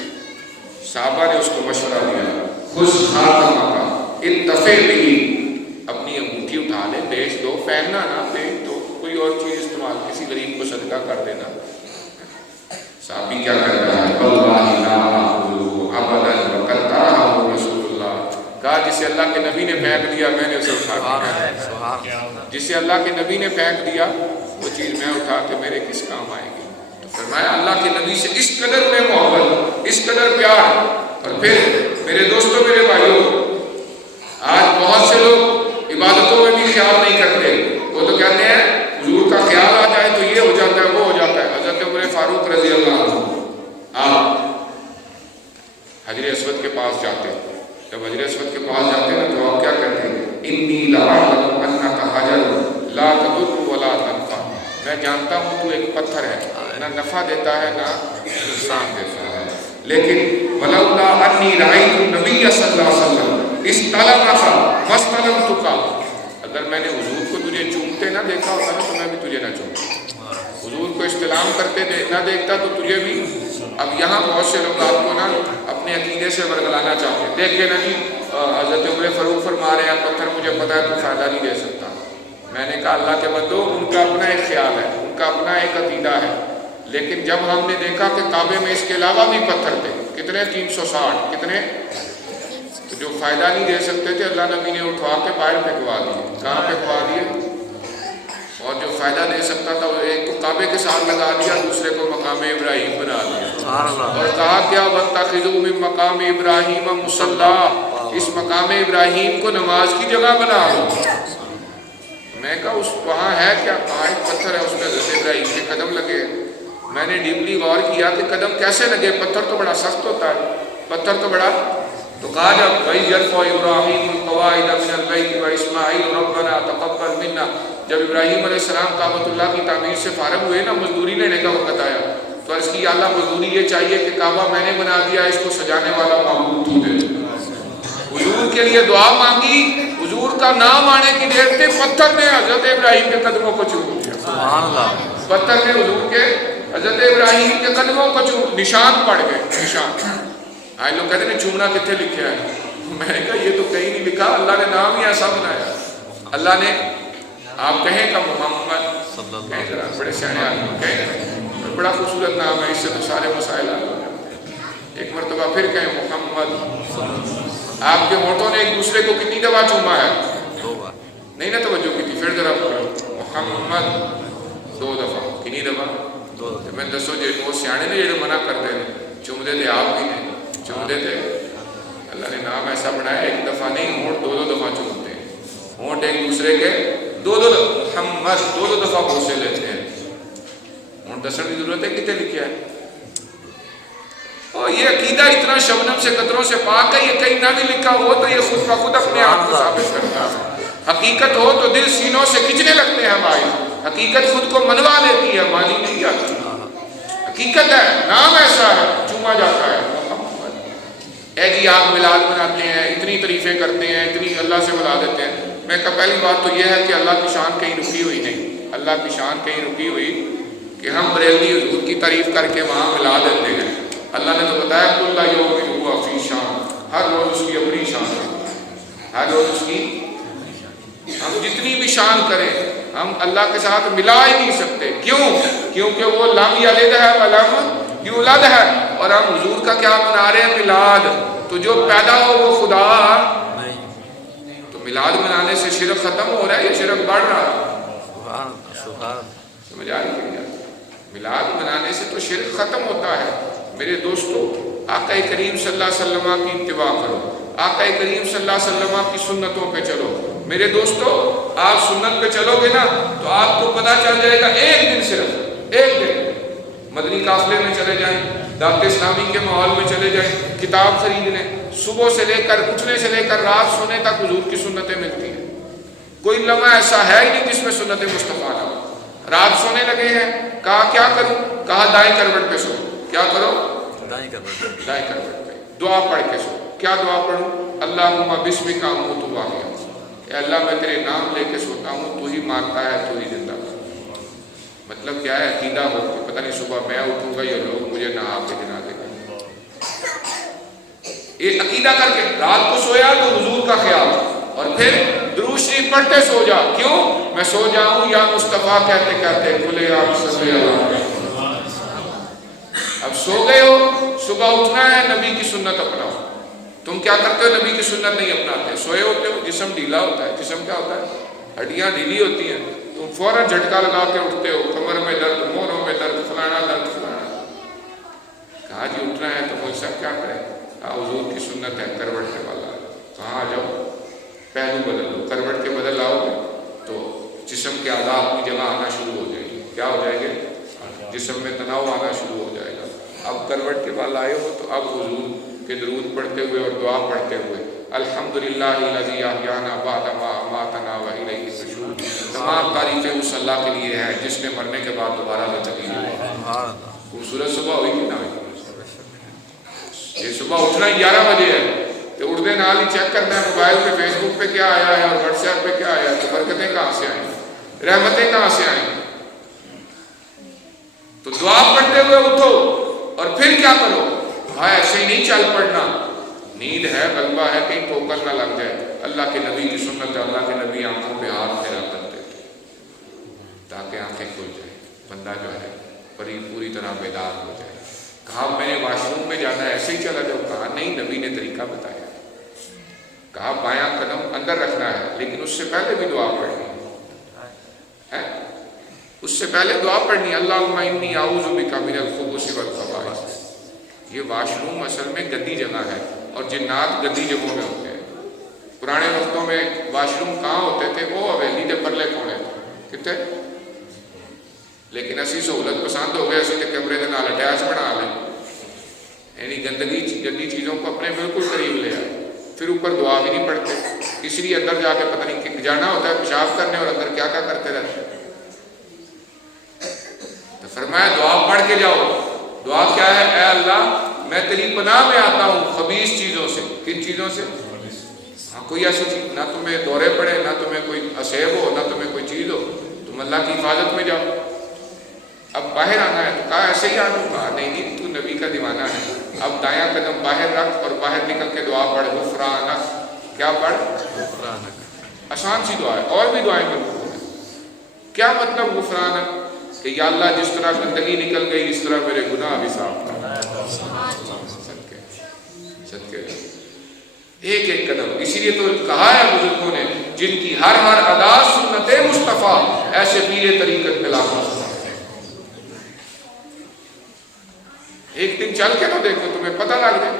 صحابہ نے اس کو مشورہ دیا, خوش خاتمہ کا اتفے بھی, اپنی انگوٹھی اٹھا لے, بیچ دو, پہننا نہ, بیچ دو, کوئی اور چیز استعمال, کسی غریب کو صدقہ کر دینا. صحابی کیا کر رہا ہے؟ واللہ لا اعبدو ابدا وقد طرحہ رسول اللہ. کہا جسے اللہ کے نبی نے پھینک دیا میں نے اسے اٹھا کے, جسے اللہ کے نبی نے پھینک دیا وہ چیز میں اٹھا کے میرے کس کام آئے گی. تو فرمایا اللہ کے نبی سے اس قدر میں محبت, اس قدر پیار. اور پھر میرے دوستوں, میرے بھائیوں, آج بہت سے لوگ عبادتوں میں بھی خیال نہیں کرتے. وہ تو کہتے ہیں حضور کا خیال آ جائے تو یہ ہو جاتا ہے, وہ ہو جاتا ہے. حضرت عمر فاروق رضی اللہ عنہ آپ حجر اسود کے پاس جاتے ہیں. جب حجر اسود کے پاس جاتے ہیں تو آپ کیا کہتے ہیں؟ انی لأعلم انک حجر لا تضر ولا تنفع. میں جانتا ہوں تو ایک پتھر ہے, نہ نفع دیتا ہے نہ نقصان دیتا ہے, لیکن ولولا انی رأیت النبی صلی اللہ علیہ وسلم استلمک واستلمتک. اگر میں نے حضور کو تجھے چومتے نہ دیکھا ہوتا نا تو میں بھی تجھے نہ چومتا. حضور کو استلام کرتے نہ دیکھتا تو تجھے بھی. اب یہاں بہت سے لوگ آپ کو نا اپنے عقیدے سے ورگلانا چاہتے ہیں. دیکھیں نا جی حضرت عمر فاروق فرما رہے ہیں پتھر مجھے پتہ ہے تو فائدہ نہیں دے سکتا. میں نے کہا اللہ کے بندو, ان کا اپنا ایک خیال ہے, ان کا اپنا ایک عقیدہ ہے, لیکن جب ہم نے دیکھا کہ کعبے میں اس کے علاوہ بھی پتھر تھے, کتنے 360, کتنے, تو جو فائدہ نہیں دے سکتے تھے اللہ نبی نے اٹھوا کے باہر پھینکوا دیے. کہاں پھینکوا دیے؟ اور جو فائدہ دے سکتا تھا وہ ایک کو کعبے کے ساتھ لگا دیا، دوسرے کو مقام ابراہیم بنا دیا، سبحان اللہ، اور کہا کیا وَاتَّخِذُوا مِن مقام ابراہیم مصلی، اس مقام ابراہیم کو نماز کی جگہ بناؤ۔ میں کہا اس وہاں ہے کیا؟ کہا ایک پتھر ہے، اس میں حضرت ابراہیم کے قدم لگے ہیں۔ میں نے ڈیپلی غور کیا کہ قدم کیسے لگے، پتھر تو بڑا سخت ہوتا ہے، پتھر تو بڑا، تو کہا جب وَإِذْ يَرْفَعُ إِبْرَاهِيمُ الْقَوَاعِدَ مِنَ الْبَيْتِ وَإِسْمَاعِيلُ رَبَّنَا تَقَبَّلْ مِنَّا، جب ابراہیم علیہ السلام کعبۃ اللہ کی تعمیر سے فارغ ہوئے نا، مزدوری لینے کا وقت آیا، تو عرض کی یا اللہ مزدوری یہ چاہیے کہ کعبہ میں نے بنا دیا، اس کو سجانے والا معبود تو دے۔ حضور کے لیے دعا مانگی، حضور کا نام آنے کی دیر پہ پتھر نے حضرت ابراہیم کے قدموں کو چوم لیا، سبحان اللہ، پتھر نے حضور کے حضرت ابراہیم کے قدموں کو چوم، نشان پڑ گئے، نشان۔ آج لوگ کہتے ہیں چومنا کتنے لکھا ہے، میں نے کہا یہ تو کہیں نہیں لکھا، اللہ نے نام ہی ایسا بنایا، اللہ نے، آپ کہیں کہ محمد، کہیں ذرا بڑے سیانے آدمی کہیں، بڑا خوبصورت نام ہے، اس سے تو سارے مسائل حل ہو جاتے ہیں۔ ایک مرتبہ پھر کہیں محمد، آپ کے ہونٹوں نے ایک دوسرے کو کتنی دفعہ چوما ہے؟ نہیں نا توجہ کی تھی، پھر ذرا پڑھو محمد 2 دفعہ، کتنی دفعہ؟ 2 دفعہ۔ میں دسو جی وہ سیانے نے جڑے منع کرتے ہیں، چوم دے تھے آپ بھی نے، چوم دے تھے، اللہ نے نام ایسا بنایا ایک دفعہ نہیں، ہونٹ 2 دفعہ چومتے ہیں، ہونٹ ایک دوسرے کے 2 محمد 2 دفعہ بوسے لیتے ہیں، ہونٹ دسن کی ضرورت ہے کتنے لکھا ہے؟ اور یہ عقیدہ اتنا شبنم سے قطروں سے پاک ہے، یہ کہیں نہ بھی لکھا ہو تو یہ خود بخود اپنے آپ کو ثابت کرتا ہے۔ حقیقت ہو تو دل سینوں سے کھچنے لگتے ہیں ہمارے، حقیقت خود کو منوا لیتی ہے، مانی نہیں آتی، حقیقت ہے، نام ایسا ہے، چوما جاتا ہے۔ اے جی آپ میلاد مناتے ہیں، اتنی تعریفیں کرتے ہیں، اتنی اللہ سے بلا دیتے ہیں۔ میں کہا پہلی بات تو یہ ہے کہ اللہ کی شان کہیں رکی ہوئی نہیں، اللہ کی شان کہیں رکی ہوئی کہ ہم بریلوی حضور کی تعریف کر کے وہاں ملا دیتے ہیں۔ اللہ نے تو بتایا کل یوم ہوا فی شان، ہر روز اس کی اپنی شان ہے، ہر روز اس کی، ہم جتنی بھی شان کریں ہم اللہ کے ساتھ ملا ہی نہیں سکتے، کیوں؟ کیونکہ وہ لم یلد ہے ولم یولد ہے، اور ہم حضور کا کیا منا رہے ہیں؟ میلاد۔ تو جو پیدا ہو وہ خدا نہیں، تو میلاد منانے سے شرک ختم ہو رہا ہے یا شرک بڑھ رہا ہے؟ سمجھ آ رہی ہے؟ میلاد منانے سے تو شرک ختم ہوتا ہے۔ میرے دوستو آقا کریم صلی اللہ علیہ وسلم کی اتباع کرو، آقا کریم صلی اللہ علیہ وسلم کی سنتوں پہ چلو۔ میرے دوستو آپ سنت پہ چلو گے نا تو آپ کو پتہ چل جائے گا، ایک دن، صرف ایک دن مدنی قافلے میں چلے جائیں، دعوت اسلامی کے ماحول میں چلے جائیں، کتاب خریدنے، صبح سے لے کر اٹھنے سے لے کر رات سونے تک حضور کی سنتیں ملتی ہیں، کوئی لمحہ ایسا ہے ہی نہیں جس میں سنت مصطفیٰ نہ ہو۔ رات سونے لگے ہیں، کہا کیا کروں؟ کہا دائیں کروٹ پہ سو، کیا کرو؟ دائیں کروٹ پہ دعا پڑھ کے سو۔ کیا دعا پڑھوں؟ اللہم بسمک اموت واحیا، اے اللہ میں تیرے نام لے کے سوتا ہوں، تو ہی مارتا ہے تو ہی زندہ کرتا۔ مطلب کیا ہے؟ عقیدہ ہو کہ پتہ نہیں صبح میں اٹھوں گا یا لوگ مجھے نہا کے جنازے گا، یہ عقیدہ کر کے رات کو سویا تو حضور کا خیال، اور پھر درود شریف پڑھتے سو جا۔ کیوں؟ میں سو جاؤں یا مصطفیٰ کہتے کہتے کھلے آپ صلی اللہ علیہ وسلم۔ اب سو گئے ہو، صبح اٹھنا ہے، نبی کی سنت اپناؤ۔ تم کیا کرتے ہو؟ نبی کی سنت نہیں اپناتے، سوئے ہوتے ہو، جسم ڈھیلا ہوتا ہے۔ جسم کیا ہوتا ہے؟ ہڈیاں ڈھیلی ہوتی ہیں، تم فوراً جھٹکا لگا کے اٹھتے ہو، کمر میں درد، موروں میں درد، فلانا درد، فلانا۔ کہا جی اٹھنا ہے تو مجھ سے کیا کریں؟ حضور کی سنت ہے، کروٹ کے والا۔ کہاں آ جاؤ، پہلو بدل لو، کروٹ کے بدل آؤ گے تو جسم کے اعضاء اپنی جگہ آنا شروع ہو جائیں گے۔ کیا ہو جائیں گے؟ جسم میں تناؤ آنا شروع ہو جائے گا۔ اب کروٹ کے بال آئے ہو تو اب حضور کے درود پڑھتے ہوئے اور دعا پڑھتے ہوئے الحمدللہ الذی احیانا بعد ما اماتنا والیہ النشور، تمام تعریفیں اس اللہ کے لیے ہیں جس نے مرنے کے بعد دوبارہ زندگی دی۔ خوبصورت صبح ہوئی کہ نہ ہوئی؟ یہ صبح اٹھنا 11 بجے ہے تو اٹھتے نال ہی چیک کرنا ہے موبائل پہ، فیس بک پہ کیا آیا ہے اور واٹس ایپ پہ کیا آیا ہے، تو برکتیں کہاں سے آئیں، رحمتیں کہاں سے آئیں؟ تو دعا پڑھتے ہوئے اٹھو، اور پھر کیا کرو؟ ہاں ایسے ہی نہیں چل پڑنا، نیند ہے، غلبہ ہے، کہیں ٹھوکر نہ لگ جائے۔ اللہ کے نبی کی سنت ہے، اللہ کے نبی آنکھوں پہ ہاتھ پھیرا کرتے تھے تاکہ آنکھیں کھل جائیں، بندہ جو ہے پوری طرح بیدار ہو جائے۔ کہا میں نے واش روم میں جانا ہے، ایسے ہی چلا جاؤ؟ کہا نہیں، نبی نے طریقہ بتایا۔ کہا بایاں قدم اندر رکھنا ہے لیکن اس سے پہلے بھی دعا پڑھنی ہے، اس سے پہلے دعا پڑھنی اللہم انی اعوذ بک من الخبث والخبائث. یہ واش روم اصل میں گندی جگہ ہے اور جنات گندی جگہوں میں ہوتے ہیں. پرانے وقتوں میں واش روم کہاں ہوتے تھے؟ وہ حویلی کے پرلے کونے کتنے. لیکن اسی سہولت پسند ہو گئے اسی تے کمرے کے نال اٹیچ بنا لیں، یعنی گندی چیزوں کو اپنے بالکل قریب لے آئے. پھر اوپر دعا بھی نہیں پڑھتے، اس لیے اندر جا کے پتہ نہیں کہ جانا ہوتا ہے پیشاب کرنے اور اندر کیا کرتے رہتے ہیں. تو فرمایا دعا پڑھ کے جاؤ. دعا کیا ہے؟ اے اللہ میں تیری پناہ میں آتا ہوں خبیث چیزوں سے. کن چیزوں سے؟ ہاں کوئی ایسی چیز، نہ تمہیں دورے پڑے، نہ تمہیں کوئی اسیب ہو، نہ تمہیں کوئی چیز ہو، تم اللہ کی حفاظت میں جاؤ. اب باہر آنا ہے تو کہا ایسے ہی آنا. کہا نہیں تو نبی کا دیوانہ ہے. اب دایاں قدم باہر رکھ اور باہر نکل کے دعا پڑھ غفرانک. کیا پڑھ؟ غفرانک. آسان سی دعا ہے، اور بھی دعائیں مطلوب ہیں. کیا مطلب غفرانک؟ کہ یا اللہ جس طرح گندگی نکل گئی اس طرح میرے گناہ بھی صاف کر. صدقے ایک ایک قدم. اسی لیے تو کہا ہے بزرگوں نے جن کی ہر ادا سنت مصطفیٰ ایسے پیر طریقت میں لاکھوں. ایک دن چل کے تو دیکھو تمہیں پتہ لگ جائے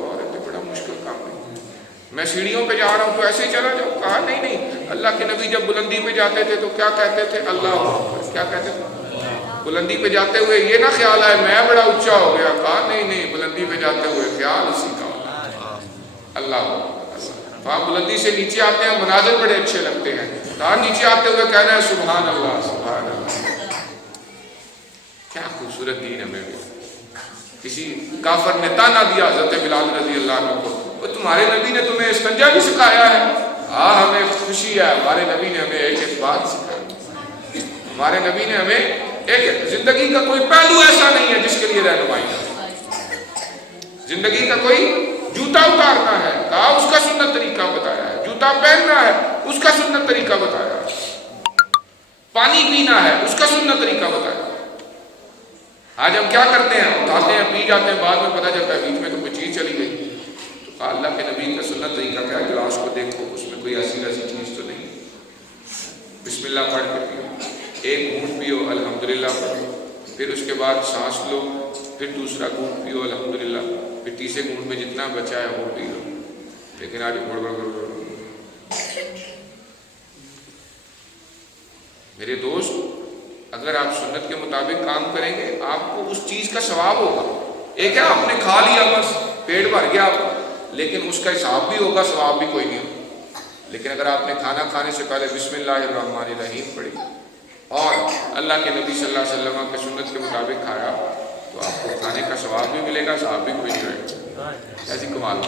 اور بڑا مشکل کام نہیں. میں سیڑھیوں پہ جا رہا ہوں تو ایسے ہی چلا جاؤ. کہا نہیں اللہ کے نبی جب بلندی پہ جاتے تھے تو کیا کہتے تھے؟ اللہ. کیا کہتے تھے؟ بلندی پہ جاتے ہوئے یہ نہ خیال آئے میں بڑا اونچا ہو گیا. کہا نہیں بلندی پہ جاتے ہوئے خیال اسی کا اللہ. وہاں بلندی سے نیچے آتے ہیں مناظر بڑے اچھے لگتے ہیں. کہا نیچے آتے ہوئے کہنا ہے سبحان اللہ سبحان اللہ. کیا خوبصورت دین ہمیں بھی. کسی کافر نے تانا دیا حضرت بلال رضی اللہ عنہ کو، وہ تمہارے نبی نے تمہیں استنجا بھی سکھایا ہے. ہاں ہمیں خوشی ہے ہمارے نبی نے ہمیں ایک بات سکھائی. ہمارے نبی نے ہمیں ایک زندگی کا کوئی پہلو ایسا نہیں ہے جس کے لیے رہنمائی ہے. زندگی کا کوئی جوتا اتارنا ہے کہا اس کا سنت طریقہ بتایا ہے. جوتا پہننا ہے اس کا سنت طریقہ بتایا ہے. پانی پینا ہے اس کا سنت طریقہ بتایا. آج ہم کیا کرتے ہیں؟ اٹھاتے ہیں پی جاتے ہیں، بعد میں پتہ چلتا ہے بیچ میں تو کوئی چیز چلی گئی. تو کہا اللہ کے نبی کا سنت طریقہ کیا ہے؟ گلاس کو دیکھو اس میں کوئی ایسی ویسی چیز تو نہیں. بسم اللہ پڑھ کے پیو. ایک گھونٹ پیو الحمدللہ پڑھو، پھر اس کے بعد سانس لو، پھر دوسرا گھونٹ پیو الحمدللہ، پھر تیسرے گھونٹ میں جتنا بچا ہے وہ پی لو. لیکن آج میرے دوست اگر آپ سنت کے مطابق کام کریں گے آپ کو اس چیز کا ثواب ہوگا. ایک ہے آپ نے کھا لیا بس پیٹ بھر گیا آپ کا، لیکن اس کا حساب بھی ہوگا ثواب بھی کوئی نہیں ہوگا. لیکن اگر آپ نے کھانا کھانے سے پہلے بسم اللہ الرحمن الرحیم پڑھی اور اللہ کے نبی صلی اللہ علیہ وسلم کے سنت کے مطابق کھایا تو آپ کو کھانے کا ثواب بھی ملے گا، ثواب بھی کوئی نہیں رہے گا. ایسی کمال.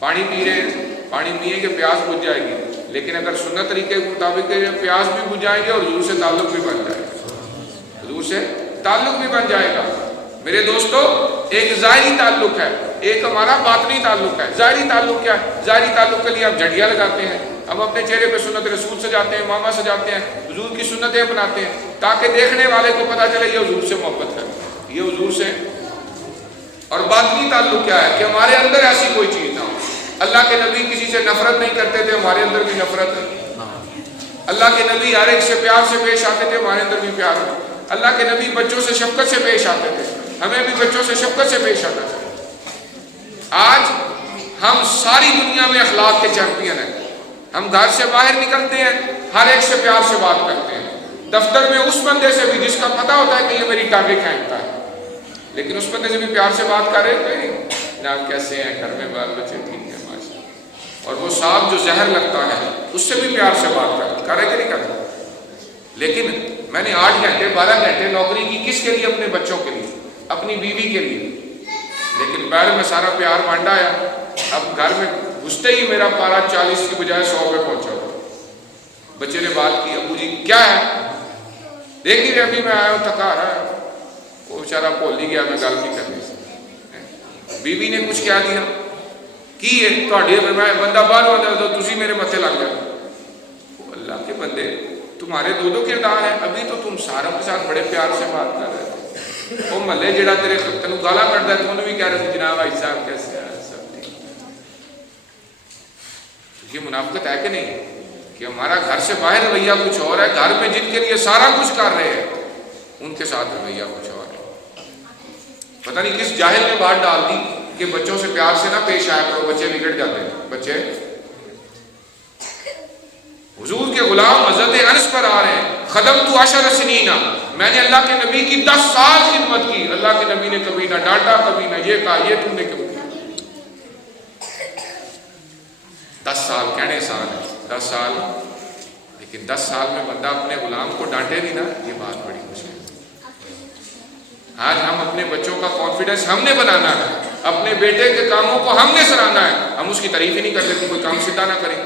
پانی پی رہے ہیں، پانی پیئیں گے پیاس بجھ جائے گی، لیکن اگر سنت طریقے کے مطابق پیاس بھی بجھ جائیں گے اور حضور سے تعلق بھی بن جائے گا. حضور سے تعلق بھی بن جائے گا. میرے دوستو ایک ظاہری تعلق ہے، ایک ہمارا باطنی تعلق ہے. ظاہری تعلق کیا ہے؟ ظاہری تعلق کے لیے ہم جھڑیاں لگاتے ہیں، ہم اپنے چہرے پہ سنت رسول سجاتے ہیں، ماما سجاتے ہیں، حضور کی سنتیں اپناتے ہیں تاکہ دیکھنے والے کو پتہ چلے یہ حضور سے محبت کرے، یہ حضور سے. اور باطنی تعلق کیا ہے؟ کہ ہمارے اندر ایسی کوئی چیز نہ ہو. اللہ کے نبی کسی سے نفرت نہیں کرتے تھے، ہمارے اندر بھی نفرت ہے. اللہ کے نبی ہر ایک سے پیار سے پیش آتے تھے، ہمارے اندر بھی پیار ہے. اللہ کے نبی بچوں سے شفقت سے پیش آتے تھے، ہمیں بھی بچوں سے شفقت سے پیش آتا تھا. آج ہم ساری دنیا میں اخلاق کے چیمپئن ہیں. ہم گھر سے باہر نکلتے ہیں ہر ایک سے پیار سے بات کرتے ہیں. دفتر میں اس بندے سے بھی جس کا پتہ ہوتا ہے کہ یہ میری ٹانگیں کھینچتا ہے، لیکن اس بندے سے بھی پیار سے بات کر رہے ہیں. جناب کیسے ہیں، گھر میں بال بچے ٹھیک ہیں ماشاء. اور وہ سانپ جو زہر لگتا ہے اس سے بھی پیار سے بات کر رہے کہ نہیں کر رہے. لیکن میں نے 8 گھنٹے 12 گھنٹے نوکری کی کس کے لیے؟ اپنے بچوں کے لیے، اپنی بیوی کے لیے. لیکن پیر میں سارا پیار بانٹا ہے. اب گھر میں گھستے ہی میرا پارا 40 کی بجائے 100 پہ پہنچا ہوا. بچے نے بات کی، ابو جی کیا ہے؟ دیکھ رہے ابھی میں آیا ہوں تھکا رہا ہے. وہ بیچارہ بھول ہی گیا میں گل کی کرنی سے. بیوی نے کچھ کہہ دیا کی ہے میں بندہ باہر آتا تو تسی میرے متھے لگ جائے. اللہ کے بندے تمہارے 2 کردار ہیں. ابھی تو تم ساروں کے ساتھ بڑے پیار سے بات کر رہے تھے. وہ محلے جڑا تیرے تینوں گالا کٹتا ہے تو انہوں بھی کہہ رہے تھے جناب بھائی صاحب کیسے ہیں، سب ٹھیک. یہ منافقت ہے کہ نہیں؟ کہ ہمارا گھر سے باہر رویہ کچھ اور ہے، گھر میں جن کے لیے سارا کچھ کر رہے ہیں ان کے ساتھ رویہ کچھ اور ہے۔ پتہ نہیں کس جاہل نے بات ڈال دی کہ بچوں سے پیار سے نہ پیش آیا کرو، بچے بگڑ جاتے ہیں۔ بچے حضور کے غلام حضرت انس پر آ رہے ہیں، خدمت 10 سنین، میں نے اللہ کے نبی کی 10 سال خدمت کی، اللہ کے نبی نے کبھی نہ ڈانٹا، کبھی نہ یہ کہا یہ تم نے کیوں کیا۔ 10 سال کہنے سال ہے، 10 سال، لیکن 10 سال میں بندہ اپنے غلام کو ڈانٹے نہیں نا، یہ بات بڑی مشکل ہے۔ آج ہم اپنے بچوں کا کانفیڈنس ہم نے بنانا ہے، اپنے بیٹے کے کاموں کو ہم نے سراہنا ہے، ہم اس کی تعریف ہی نہیں کرتے کہ کوئی کام سیدھا نہ کرے،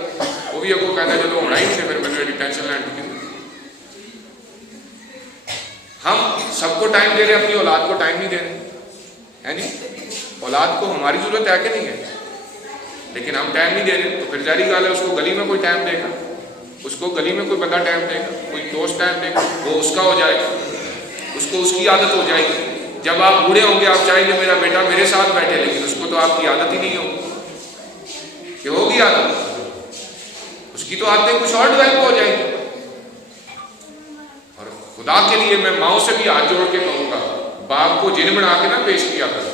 وہ بھی اگو کہتا ہے چلو ہونا ہی نہیں، پھر میں ٹینشن لینڈ کی۔ ہم سب کو ٹائم دے رہے ہیں، اپنی اولاد کو ٹائم نہیں دے رہے ہیں جی۔ اولاد کو ہماری ضرورت ہے کہ نہیں ہے، لیکن ہم ٹائم نہیں دے رہے، تو پھر ظاہری بات ہے اس کو گلی میں کوئی ٹائم دے گا، اس کو گلی میں کوئی بندہ ٹائم دے گا، کوئی دوست ٹائم دے گا، وہ اس کا ہو جائے گا، اس کو اس کی عادت ہو جائے گی۔ جب آپ بوڑھے ہوں گے آپ چاہیں گے میرا بیٹا میرے ساتھ بیٹھے، لیکن اس کو تو آپ کی عادت ہی نہیں ہوگی کہ ہوگی عادت، اس کی تو عادتیں کچھ اور ڈیولپ ہو جائیں گی۔ اور خدا کے لیے میں ماؤں سے بھی ہاتھ جوڑ کے کہوں گا، باپ کو جن بنا کے نہ پیش کیا کرو۔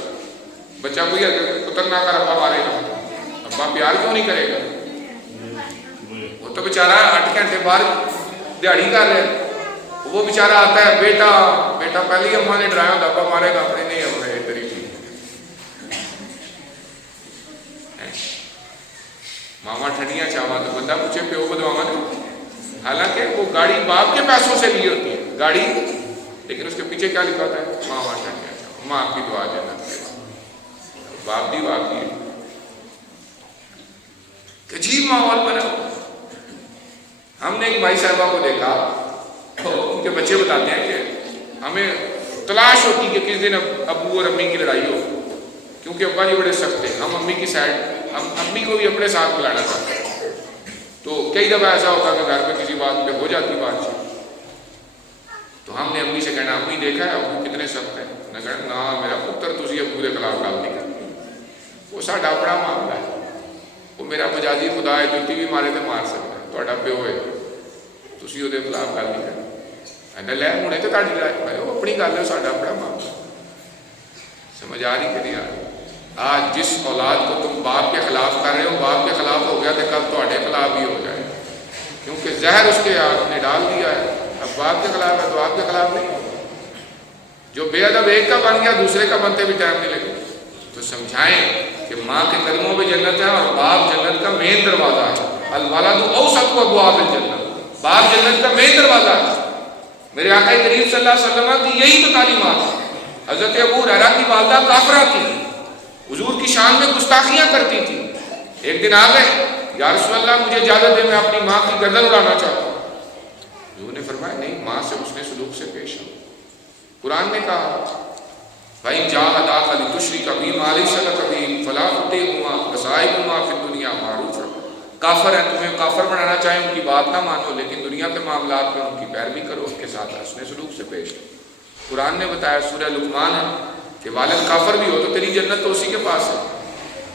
بچہ کوئی پتر نہ کر ابا مارے گا، ابا پیار کیوں نہیں کرے گا؟ وہ تو بیچارہ 8 گھنٹے بعد دیہڑی کر رہے ہیں، وہ بیچارہ آتا ہے بیٹا بیٹا، پہلے ہی اماں نے ڈرایا ہوتا ابا مارے گا، اپنے نہیں ہم نے طریقے ماما ٹھنڈیاں چاواں تو بندہ پوچھے پیو بدواواں نے، حالانکہ وہ گاڑی باپ کے پیسوں سے لی ہوتی ہے گاڑی، لیکن اس کے پیچھے کیا لکھا ہوتا ہے؟ ماما ٹھنڈیاں چاواں، ماں کی دعا جنت کے باپ دی واقعی ہے۔ عجیب ماحول بنا۔ ہم نے ایک بھائی صاحبہ کو دیکھا، ان کے بچے بتاتے ہیں کہ ہمیں تلاش ہوتی کہ کس دن ابو اور امی کی لڑائی ہو، کیونکہ ابا جی بڑے سخت ہیں، ہم امی کی سائڈ، ہم امی کو بھی اپنے ساتھ ملانا چاہتے ہیں۔ تو کئی دفعہ ایسا ہوتا کہ گھر میں کسی بات پہ ہو جاتی بات چیت، تو ہم نے امی سے کہنا امی دیکھا ہے ابو کتنے سخت ہیں، نہ کہنا نا میرا پتر تسی ابو کے خلاف گل نہیں کرتے، وہ ساڈا اپنا معاملہ ہے، وہ میرا مجازی خدا ہے، جتی بھی مارے تو مار سکتا ہے، تہاڈا پیو ہے، تسی وہ خلاف گل نہیں کرتے۔ لے ہونے تو تاری لائے، وہ اپنی گل ہے، ساڈا اپنا معاملہ۔ سمجھ آ رہی کہ نہیں آ رہی؟ آج جس اولاد کو تم باپ کے خلاف کر رہے ہو، باپ کے خلاف ہو گیا تو کل تہاڈے خلاف بھی ہو جائے، کیونکہ زہر اس کے آپ نے ڈال دیا ہے۔ اب باپ کے خلاف ہے تو آپ کے خلاف نہیں، جو بے ادب ایک کا بن گیا دوسرے کا بنتے بھی ٹائم نہیں لگے۔ تو سمجھائیں کہ ماں کے قدموں میں جنت ہے، اور باپ جنت کا مین دروازہ ہے۔ الولد اوسط ابواب الجنت، باپ جنت کا مین دروازہ ہے۔ میرے آقا کریم صلی اللہ علیہ وسلم کی یہی تو تعلیمات ہیں۔ حضرت ابو ہریرہ کی والدہ کافرہ تھی، حضور کی شان میں گستاخیاں کرتی تھی۔ ایک دن آ گئے، یا رسول اللہ مجھے اجازت دے، میں اپنی ماں کی گردن اڑانا چاہتا ہوں۔ حضور نے فرمایا نہیں، ماں سے حسن سلوک سے پیش آؤ۔ قرآن نے کہا بھائی جاہداک لتشرک بی ما لیس لک بہ فلا تطعہما وصاحبہما فی الدنیا معروفا۔ کافر ہیں، تمہیں کافر بنانا چاہیں ان کی بات نہ مانو، لیکن دنیا کے معاملات میں ان کی پیروی کرو، ان کے ساتھ حسن سلوک سے پیش آؤ۔ قرآن نے بتایا سورہ لقمان ہے کہ والد کافر بھی ہو تو تیری جنت تو اسی کے پاس ہے،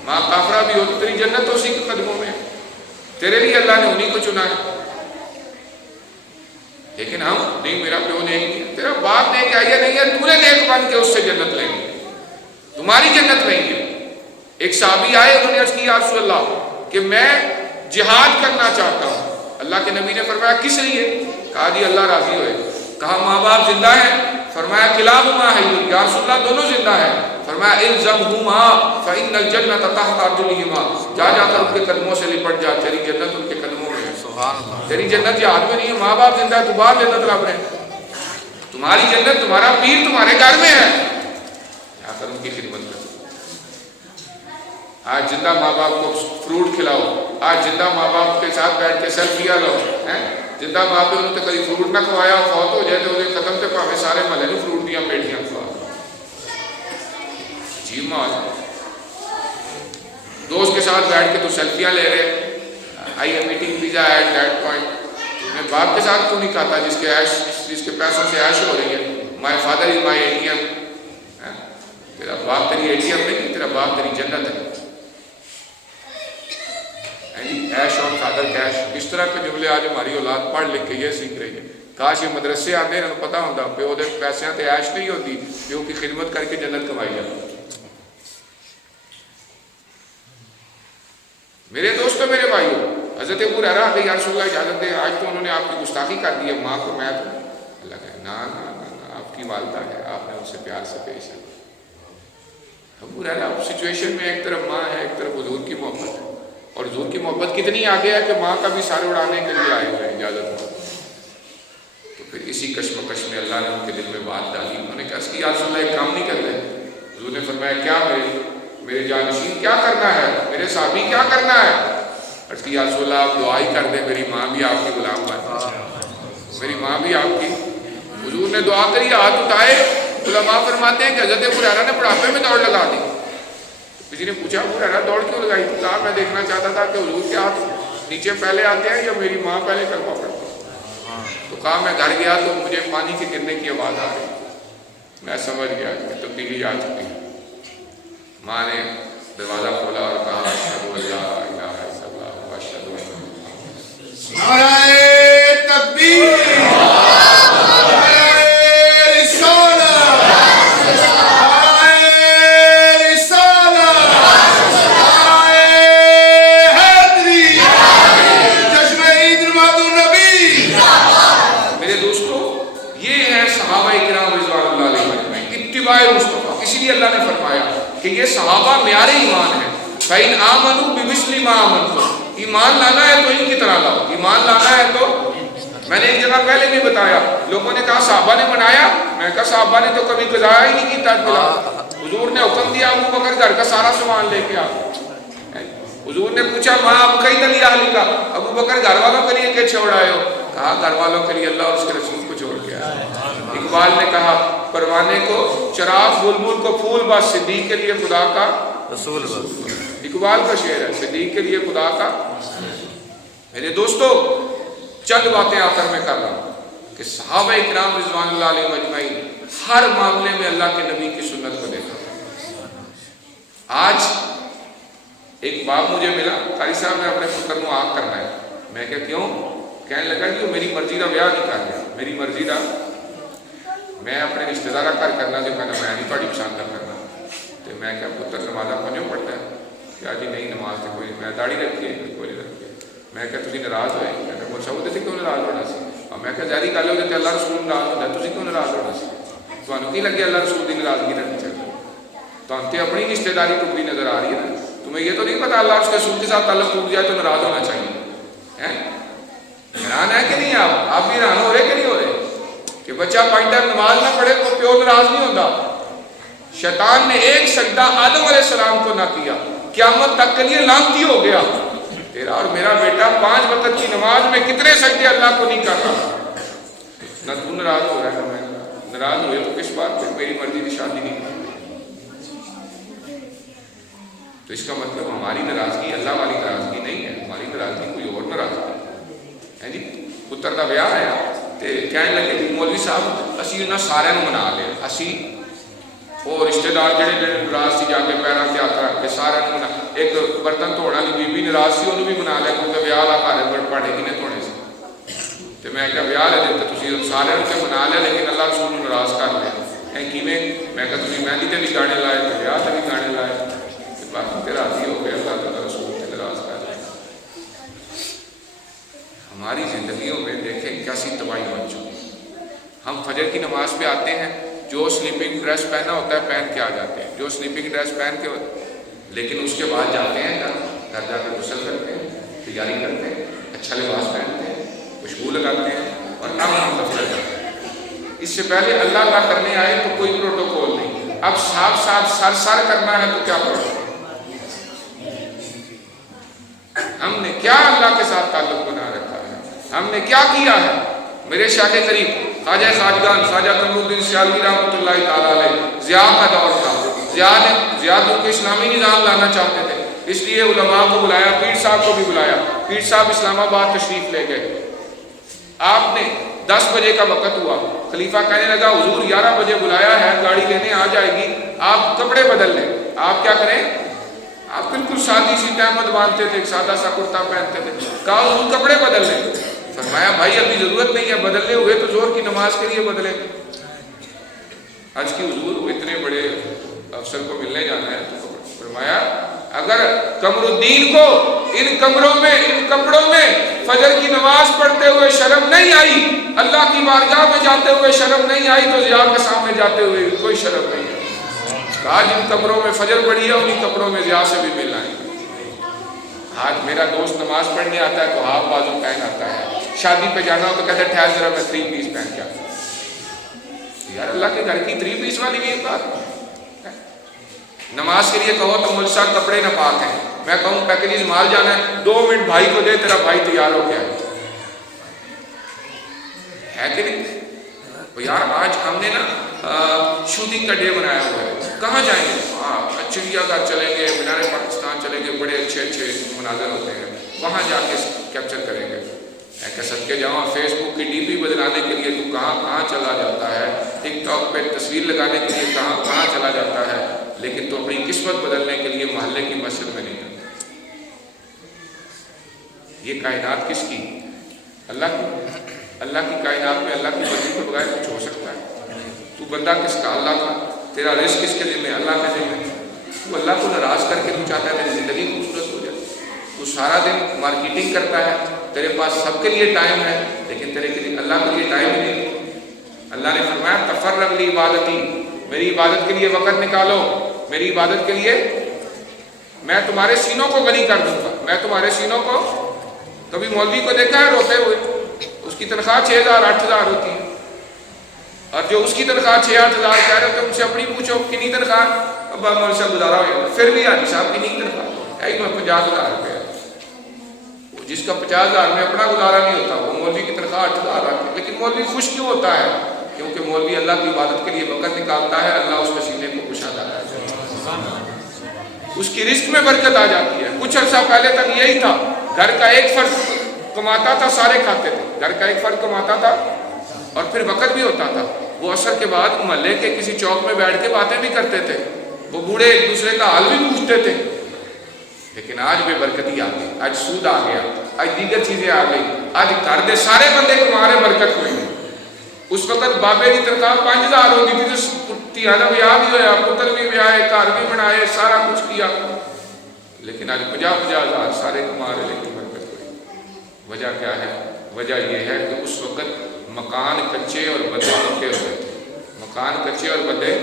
ماں کافرہ بھی ہو تو تیری جنت تو اسی کے قدموں میں ہے، تیرے لیے اللہ نے انہی کو چنا ہے۔ لیکن ہم نہیں، میرا پیو نیک نہیں ہے، تیرا باپ نیک ہے یا نہیں ہے، تو نے نیک بن کے اس سے جنت لیں گے، تمہاری جنت لیں گے۔ ایک صحابی آئے، انہوں نے عرض کی یا رسول اللہ کہ میں جہاد کرنا چاہتا ہوں۔ اللہ کے نبی نے فرمایا کس لیے؟ کہا جی اللہ راضی ہوئے۔ کہا ماں باپ زندہ ہیں؟ فرمایا کلاہما حی، یا رسول اللہ دونوں زندہ ہیں۔ فرمایا الزمہما فإن الجنۃ تحت ارجلہما، جا جا کر ان کے قدموں سے لپٹ جا، تیری جنت ان کے قدموں میں ہے۔ سبحان اللہ، تیری جنت جہاد میں نہیں ہے، ماں باپ زندہ ہے تو باپ جنت لب رہے ہیں، تمہاری جنت تمہارا پیر تمہارے گھر میں ہے، جا کر ان کی خدمت کرو۔ آج زندہ ماں باپ کو فروٹ کھلاؤ، آج زندہ ماں باپ کے ساتھ بیٹھ کے سیلفیاں لو، زندہ ماں پہ انہوں نے کبھی فروٹ نہ کھوایا، فوت ہو جائے تو انہیں ختم تے پاوے سارے محلے نے فروٹ دیا پیٹیاں کھوا۔ جی ماں دوست کے ساتھ بیٹھ کے تو سیلفیاں لے رہے، I am eating pizza at that point. میں باپ کے ساتھ کیوں نہیں کھاتا جس کے پیسوں سے عیش ہو رہی ہے؟ My father is my A T M. تیرا باپ تیری اے ٹی ایم نہیں، تیرا باپ تیری جنت ہے۔ ایش اور قادر کیش، اس طرح کے جملے آج ہماری اولاد پڑھ لکھ کے یہ سیکھ رہی ہے۔ کاش یہ مدرسے آتے ہیں پتہ ہوتا پیو دے پیسے تے ایش نہیں ہوتی، پیو کی خدمت کر کے جنت کمائی جاتی۔ میرے دوستوں میرے بھائیوں، حضرت ابو ہریرہ کہ یا رسول اللہ اجازت دے، آج تو انہوں نے آپ کی گستاخی کر دی ہے، ماں کو میں تو اللہ کہے نا نا نا نا، آپ کی والدہ ہے، آپ نے ان سے پیار سے پیش ہے۔ ابو ہریرہ سچویشن میں ایک طرف ماں ہے، ایک طرف حضور کی محبت ہے، اور حضور کی محبت کتنی آگے ہے کہ ماں کا بھی سارے اڑانے کے لیے آئے ہوئے ہیں اجازت ہو۔ تو پھر اسی کشمکش میں اللہ نے ان کے دل میں بات ڈالی، انہوں نے کہا کہ یا رسول اللہ ایک کام نہیں کر رہے۔ حضور نے فرمایا کیا؟ میرے جانشین کیا کرنا ہے، میرے صحابی کیا کرنا ہے؟ عرض کی یا رسول اللہ آپ دعا ہی کر دیں، میری ماں بھی آپ کی غلام ہے، میری ماں بھی آپ کی۔ حضور نے دعا کری، ہاتھ اٹھائے، علماء فرماتے ہیں کہ حضرت ابو ہریرہ نے بڑھاپے میں دوڑ لگا دی۔ کسی نے پوچھا ابو ہریرہ دوڑ کیوں لگائی؟ تو کہا میں دیکھنا چاہتا تھا کہ حضور کے ہاتھ نیچے پہلے آتے ہیں یا میری ماں پہلے کلمہ پڑھتی ہے۔ تو کہا میں گھر گیا تو مجھے پانی کے گرنے کی آواز آ رہی، میں سمجھ گیا کہ تبدیلی آ چکی ہے۔ ماں نے دروازہ کھولا اور کہا اشہد ان لا الہ الا اللہ و اشہد ان محمد۔ نعرہ تکبیر، نعرہ رسالت، نعرہ رسالت، نعرہ حیدری، جشن عید میلاد النبی۔ میرے دوستو یہ ہے صحابہ کرام رضوان اللہ علیہ اجمعین، اتباع مصطفیٰ۔ اسی لیے اللہ نے فرمایا کہ یہ صحابہ معیار ایمان ہے۔ فَإِنْ آمَنُوا بِمِثْلِ مَا آمَنْتُمْ، ایمان لانا ہے تو ان کی طرح لاؤ، ایمان لانا ہے تو میں نے ایک جگہ پہلے بھی بتایا، لوگوں نے کہا صحابہ نے منایا، میں کہا صحابہ نے تو کبھی قضایا ہی نہیں کی تاج بلا۔ حضور نے حکم دیا ابو بکر گھر کا سارا سامان لے کے آ۔ حضور نے پوچھا ماں اب کئی دلی اہلی کا، ابو بکر گھر والوں کے لیے کہ چھوڑ آئے ہو؟ کہا گھر والوں کے لیے اللہ اور اس کے رسول کو چھوڑ کے آئے۔ اقبال نے کہا پروانے کو چراغ بلبل کو پھول بس، صدیق کے لیے خدا کا رسول بس۔ اقبال کا شعر ہے، صدیق کے لیے خدا کا۔ میرے دوستو چند باتیں آخر میں کر رہا ہوں کہ صحابہ کرام رضوان اللہ علیہ اجمعین ہر معاملے میں اللہ کے نبی کی سنت کو دیکھا۔ آج ایک باپ مجھے ملا، قاری صاحب نے اپنے پتر کو آگ کرنا ہے۔ میں کہا کیوں؟ کہنے لگا کہ میری مرضی کا بیاہ نہیں کر رہا، میری مرضی کا میں اپنے رشتہ دارہ کر کرنا جو کہنا میں نہیں پڑھی پسند نہ کرنا۔ تو میں کہا پتر نمازہ پنجوں پڑھتا ہے؟ کیا جی نہیں نماز تو کوئی میں داڑھی رکھی ہے کوئی نہیں رکھی۔ میں کہا تسی ناراض ہوئے؟ میں کہا پوچھا وہ کیوں ناراض ہونا سی؟ اور میں کہا ظاہری گل ہے کہ اللہ رسول ناراض ہوتا ہے، تسی کیوں ناراض ہونا سی؟ تمہیں کی لگے اللہ رسول کی ناراضگی رکھنی چاہیے؟ تو ہم اپنی رشتہ داری ٹوٹتی نظر آ رہی ہے نا۔ تمہیں یہ تو نہیں پتا اللہ اس کے رسول کے ساتھ تعلق ٹوٹ جائے تو ناراض ہونا چاہیے؟ حیران ہے کہ نہیں آپ بھی حیران ہو رہے کہ نہیں ہو رہے کہ بچہ 5 ٹائم نماز نہ پڑھے تو پیو ناراض نہیں ہوتا؟ شیطان نے ایک سجدہ آدم علیہ السلام کو نہ کیا، قیامت تک کے لیے لعنتی ہو گیا۔ تیرا اور میرا بیٹا 5 وقت کی نماز میں کتنے سجدے اللہ کو نہیں کر رہا، نہ تو ناراض ہو رہا ہے نہ میں ناراض ہوئے تو کس بات پہ؟ میری مرضی کی شادی نہیں کی۔ تو اس کا مطلب ہماری ناراضگی اللہ والی ناراضگی نہیں ہے، ہماری ناراضگی کوئی اور ناراضگی ہے جی۔ پتر کا بیاہ ہے تے کہنے لگے جی مولوی صاحب اسی انہاں سارے منا لے، اسی وہ رشتہ دار جڑے جڑے ناراض سی جا کے پیراں تے ہاتھ رکھ کے سارے منا، ایک برتن دھونے والی بی بی ناراض سی انہوں بھی منا لیا کیونکہ بیاہ والا گھر بڑ پڑے کنے دھونے سی۔ تے میں کہا بیاہ لے تے تسی سارے تے منا لیا لیکن اللہ رسول نوں ناراض کر لیا۔ اے کیویں؟ میں کہا تسی مہندی تے بھی گانے لائے تے بیاہ تے بھی گانے لائے، تے باقی تے راضی ہو گئے اللہ تعالیٰ رسول تے ناراض کر لیا۔ ہماری زندگیوں میں دیکھیں کیسی تباہی بن چکی۔ ہم فجر کی نماز پہ آتے ہیں، جو سلیپنگ ڈریس پہنا ہوتا ہے پہن کے آ جاتے ہیں، جو سلیپنگ ڈریس پہن کے لیکن اس کے بعد جاتے ہیں گھر جا کے غسل کرتے ہیں، تیاری کرتے ہیں، اچھا لباس پہنتے ہیں، خوشبو لگاتے ہیں اور اب ہم دفتر جاتے ہیں۔ اس سے پہلے اللہ کا کرنے آئے تو کوئی پروٹوکول نہیں، اب صاف صاف سر کرنا ہے تو کیا پروٹوکول؟ ہم نے کیا اللہ کے ساتھ تعلق بنا رکھا ہے؟ ہم نے کیا کیا ہے؟ میرے شیخ قریب خواجہ خواجگان خواجہ قمر الدین سیالوی رحمۃ اللہ تعالیٰ علیہ ضیاء کا دور تھا، ضیاء کو اسلامی نظام لانا چاہتے تھے، اس لیے علماء کو بلایا، پیر صاحب کو بھی بلایا، پیر صاحب اسلام آباد تشریف لے گئے۔ آپ نے 10 بجے کا وقت ہوا، خلیفہ کہنے لگا حضور 11 بجے بلایا ہے، گاڑی لینے آ جائے گی، آپ کپڑے بدل لیں۔ آپ کیا کریں؟ آپ بالکل سادی سی تہمت باندھتے تھے, ایک سادہ سا کرتا پہنتے تھے. کہا حضور کپڑے بدل لیں. فرمایا بھائی ابھی ضرورت نہیں ہے, بدلنے ہوئے تو زور کی نماز کے لیے بدلیں. آج کی حضور اتنے بڑے افسر کو ملنے جانا ہے تو فرمایا اگر قمر الدین کو ان کمروں میں, ان کپڑوں میں فجر کی نماز پڑھتے ہوئے شرم نہیں آئی, اللہ کی بارگاہ میں جاتے ہوئے شرم نہیں آئی, تو ضیاء کے سامنے جاتے ہوئے کوئی شرم نہیں ہے. آج ان کپڑوں میں فجر پڑھی ہے, انہیں کپڑوں میں ضیاء سے بھی مل آئیں. آج میرا دوست نماز پڑھنے آتا ہے تو ہاف بازو پہن آتا ہے, شادی پہ جانا ہو تو کہتے ہیں ٹھہر ذرا میں 3 پیس پہن کے آتا ہوں. یار اللہ کے گھر کی 3 پیس والی بھی ایک بات. نماز کے لیے کہو تو مجھ صاحب کپڑے نہ پاک ہیں, میں کہوں پیکیجز مال جانا ہے 2 منٹ بھائی کو دے, تیرا بھائی تیار ہو گیا ہے کہ نہیں. یار آج ہم نے نا شوٹنگ کا ڈے بنایا ہوا ہے, کہاں جائیں گے؟ چڑیا گھر چلیں گے, مینار پاکستان چلیں گے, بڑے اچھے اچھے مناظر ہوتے ہیں, وہاں جا کے کیپچر کریں گے. کہ صدقے جاؤں فیس بک کی ڈی پی بدلانے کے لیے تو کہاں کہاں چلا جاتا ہے, ٹک ٹاک پہ تصویر لگانے کے لیے کہاں کہاں چلا جاتا ہے, لیکن تو اپنی قسمت بدلنے کے لیے محلے کی مسجد میں نہیں کرتا. یہ کائنات کس کی؟ اللہ کی. اللہ کی کائنات میں اللہ کی مرضی کے بغیر کچھ ہو سکتا ہے؟ تو بندہ کس کا؟ اللہ کا. تیرا رزق کس کے ذمہ؟ اللہ کے ذمہ. تو اللہ کو ناراض کر کے تو چاہتا ہے تیری زندگی خوبصورت ہو جائے. تو سارا دن مارکیٹنگ کرتا ہے, تیرے پاس سب کے لیے ٹائم ہے لیکن تیرے کے لیے اللہ کے لیے ٹائم ہی نہیں. اللہ نے فرمایا تفرغ لی عبادتی, میری عبادت کے لیے وقت نکالو, میری عبادت کے لیے میں تمہارے سینوں کو غنی کر دوں گا. میں تمہارے سینوں کو, کبھی مولوی کو دیکھا ہے روتے ہوئے؟ اس کی تنخواہ 6,000 8,000 ہوتی ہے, اور جو اس کی تنخواہ 6-8 ہزار کہہ رہے ہو ان سے اپنی پوچھو کنی تنخواہ, اب مول سے گزارا ہو جاتا, پھر بھی حاجی صاحب کنی تنخواہ ہے 50,000 روپے. جس کا 50,000 میں اپنا گزارا نہیں ہوتا وہ مولوی کی تنخواہ 8,000 آتی ہے. لیکن مولوی خوش کیوں ہوتا ہے؟ کیونکہ مولوی اللہ کی عبادت کے لیے وقت نکالتا ہے, اللہ اس کے سینے کو کشاتا ہے, اس کی رزق میں برکت آ جاتی ہے. کچھ عرصہ پہلے تک یہی تھا, گھر کا ایک فرد کماتا تھا, سارے کھاتے تھے. گھر کا ایک فرد کماتا تھا اور پھر وقت بھی ہوتا تھا. وہ عصر کے بعد محلے کے کسی چوک میں بیٹھ کے باتیں بھی کرتے تھے, وہ بوڑھے ایک دوسرے کا حال بھی پوچھتے تھے. لیکن آج بے برکتی آ گئی, آج سود آ گیا, آج دیگر چیزیں آ گئی. آج گھر دے سارے بندے تمہارے برکت ہوئے. اس وقت بابے کی تنخواہ 5,000 ہوتی تھی تو تیانہ بیاہ بھی ہویا, پتر بھی بیاہے, گھر بھی بنائے, سارا کچھ کیا. لیکن آج 50,000 ہزار سارے کما رہے لیکن برکت ہوئی. وجہ کیا ہے؟ وجہ یہ ہے کہ اس وقت مکان کچے اور بندے پکے ہوئے تھے. مکان کچے اور بندے,